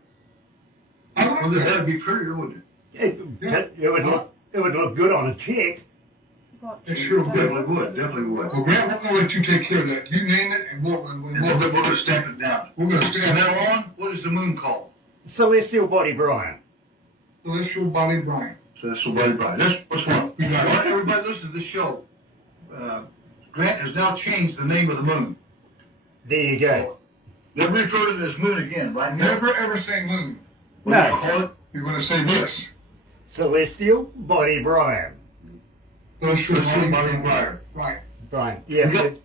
Well, that'd be prettier, wouldn't it? It would look good on a check. What? It sure would. Definitely would. Well, Grant, we're gonna let you take care of that. You name it, and we're We're stamp it down. gonna From stand now there on, what is the moon called? Celestial Body Brian. Celestial Body Brian. So that's the way bright. That's what's one. We got it. All right, everybody listen to this show. Grant has now changed the name of the moon. There you go. Never refer to it as moon again, right? Never ever say moon. What do you No. call it? You're gonna say this. Celestial Body Brian. Celestial Celestial Body Body Brian. Right. Brian. Yeah. Yep.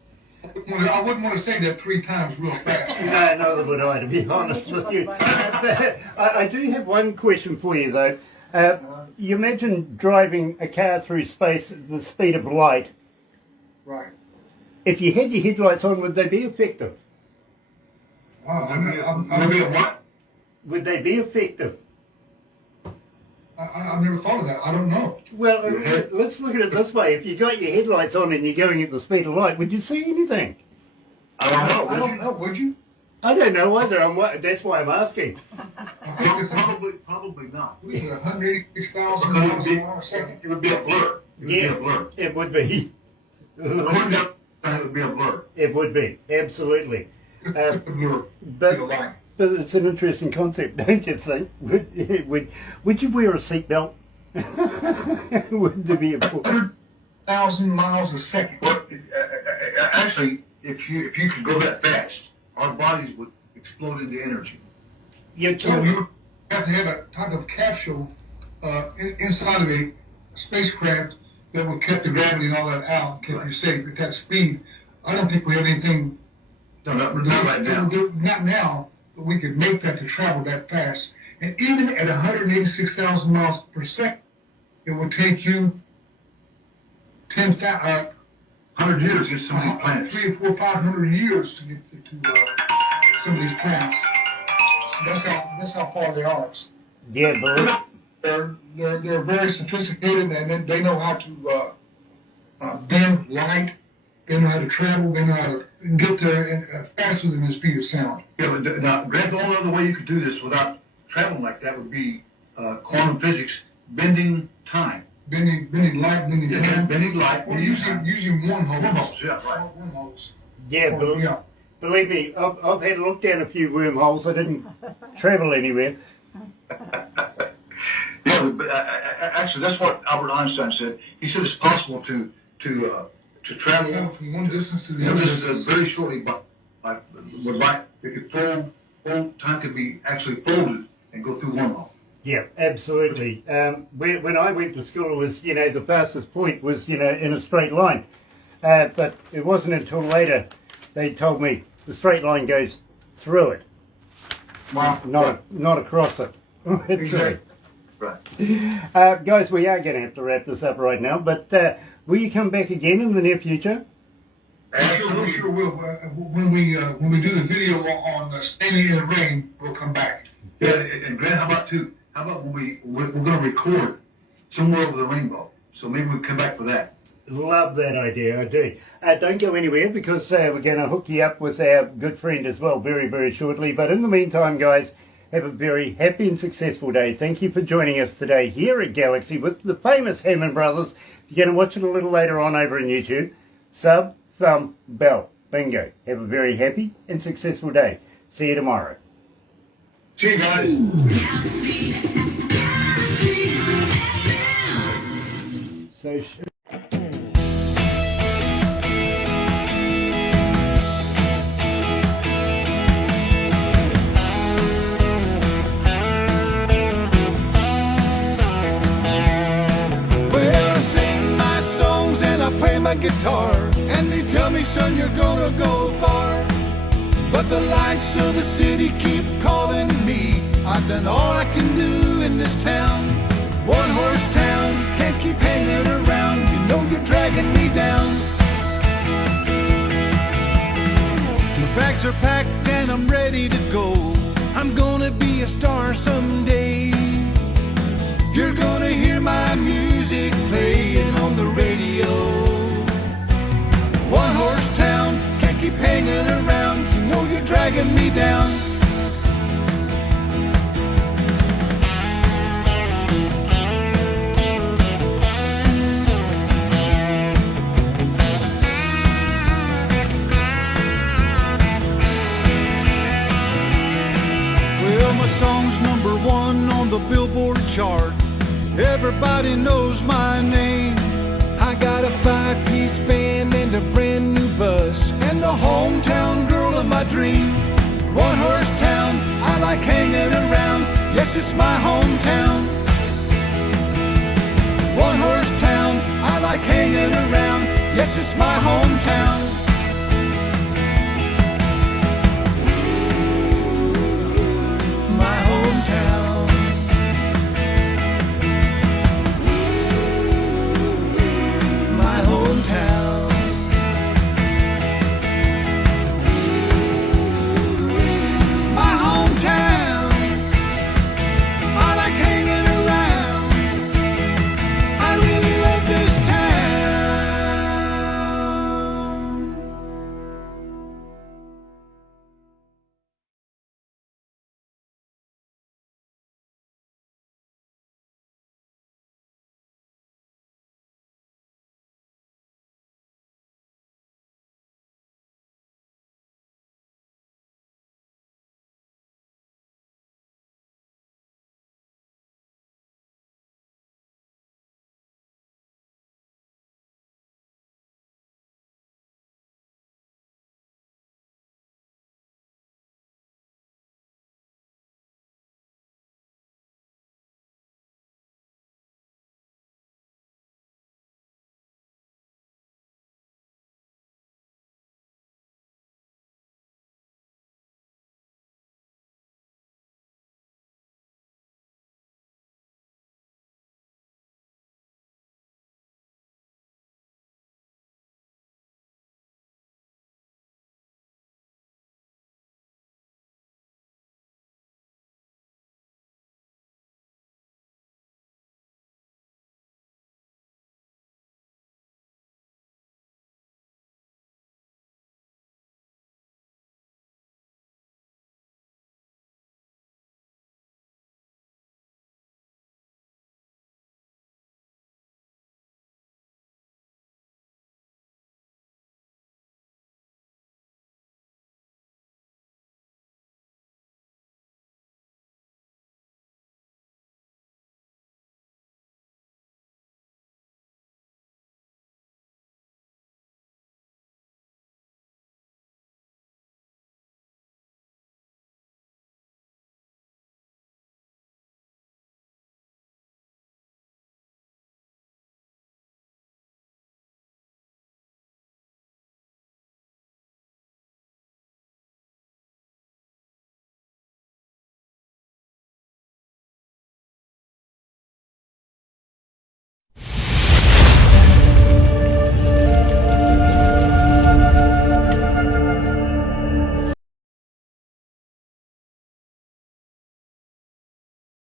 I wouldn't want to say that 3 times real fast. No, neither would I, to be honest with you. I do have one question for you, though. You imagine driving a car through space at the speed of light. Right. If you had your headlights on, would they be effective? Maybe a what? Would they be effective? I've never thought of that. I don't know. Well, let's look at it this way. If you got your headlights on and you're going at the speed of light, would you see anything? I don't know. I don't know. Would you? I don't know either. That's why I'm asking. I think it's Probably not. 186,000 Because miles an hour a second. it would be a blur. It would be a blur. It would be. According to it would be a blur. It would be, absolutely. Just a blur. But, To the line. but it's an interesting concept, don't you think? Would you wear a seatbelt? Would there be a... 100,000 miles a second. Well, actually, if you could go that fast, our bodies would explode into energy. You're So telling you would have to have a type of capsule inside of a spacecraft that would keep the gravity and all that out, keep you safe at that speed. I don't think we have anything. No, not right now. Not now, but we could make that to travel that fast. And even at 186,000 miles per second, it would take you 100 years to get some of these planets. 300 or 400, 500 years to get to some of these planets. So that's how far they are. Yeah, but... They're very sophisticated, and then they know how to bend light. They know how to travel. They know how to get there faster than the speed of sound. Yeah, but now, Grant, the only other way you could do this without traveling like that would be quantum physics, bending time. Bending light, bending time. Bending light. Or using wormholes. Wormholes, yeah, right. Wormholes. Yeah, Yeah. believe me, I've had a look down a few wormholes. I didn't travel anywhere. Yeah, but actually, that's what Albert Einstein said. He said it's possible to travel Travel from one distance to the You know, other. this is very shortly, but with light, it could fold, time could be actually folded and go through wormhole. Yeah, absolutely. When I went to school, it was, the fastest point was, in a straight line. But it wasn't until later they told me the straight line goes through it, Wow. not across it. Exactly. Right. Guys, we are going to have to wrap this up right now, but will you come back again in the near future? We sure will. When we do the video on standing in the rain, we'll come back. Yeah, and Grant, how about when we're going to record somewhere over the rainbow? So maybe we'll come back for that. Love that idea, I do. Don't go anywhere because we're going to hook you up with our good friend as well very, very shortly. But in the meantime, guys, have a very happy and successful day. Thank you for joining us today here at Galaxy with the famous Hammond Brothers. You're going to watch it a little later on over on YouTube. Sub, thumb, bell. Bingo. Have a very happy and successful day. See you tomorrow. See you guys. So. Well, I sing my songs and I play my guitar, and they tell me, son, you're gonna go far. but the lights of the city keep calling me. I've done all I can do in this town. One horse town, can't keep hanging around. You know you're dragging me down. My bags are packed and I'm ready to go. I'm gonna be a star someday. You're gonna hear my music playing on the radio. One horse town, can't keep hanging around. You know you're dragging me down. Well, my song's #1 on the Billboard chart. Everybody knows my name. I got a 5-piece band and a brand new bus, and the hometown girl of my dream. One horse town, I like hanging around. Yes, it's my hometown. One horse town, I like hanging around. Yes, it's my hometown.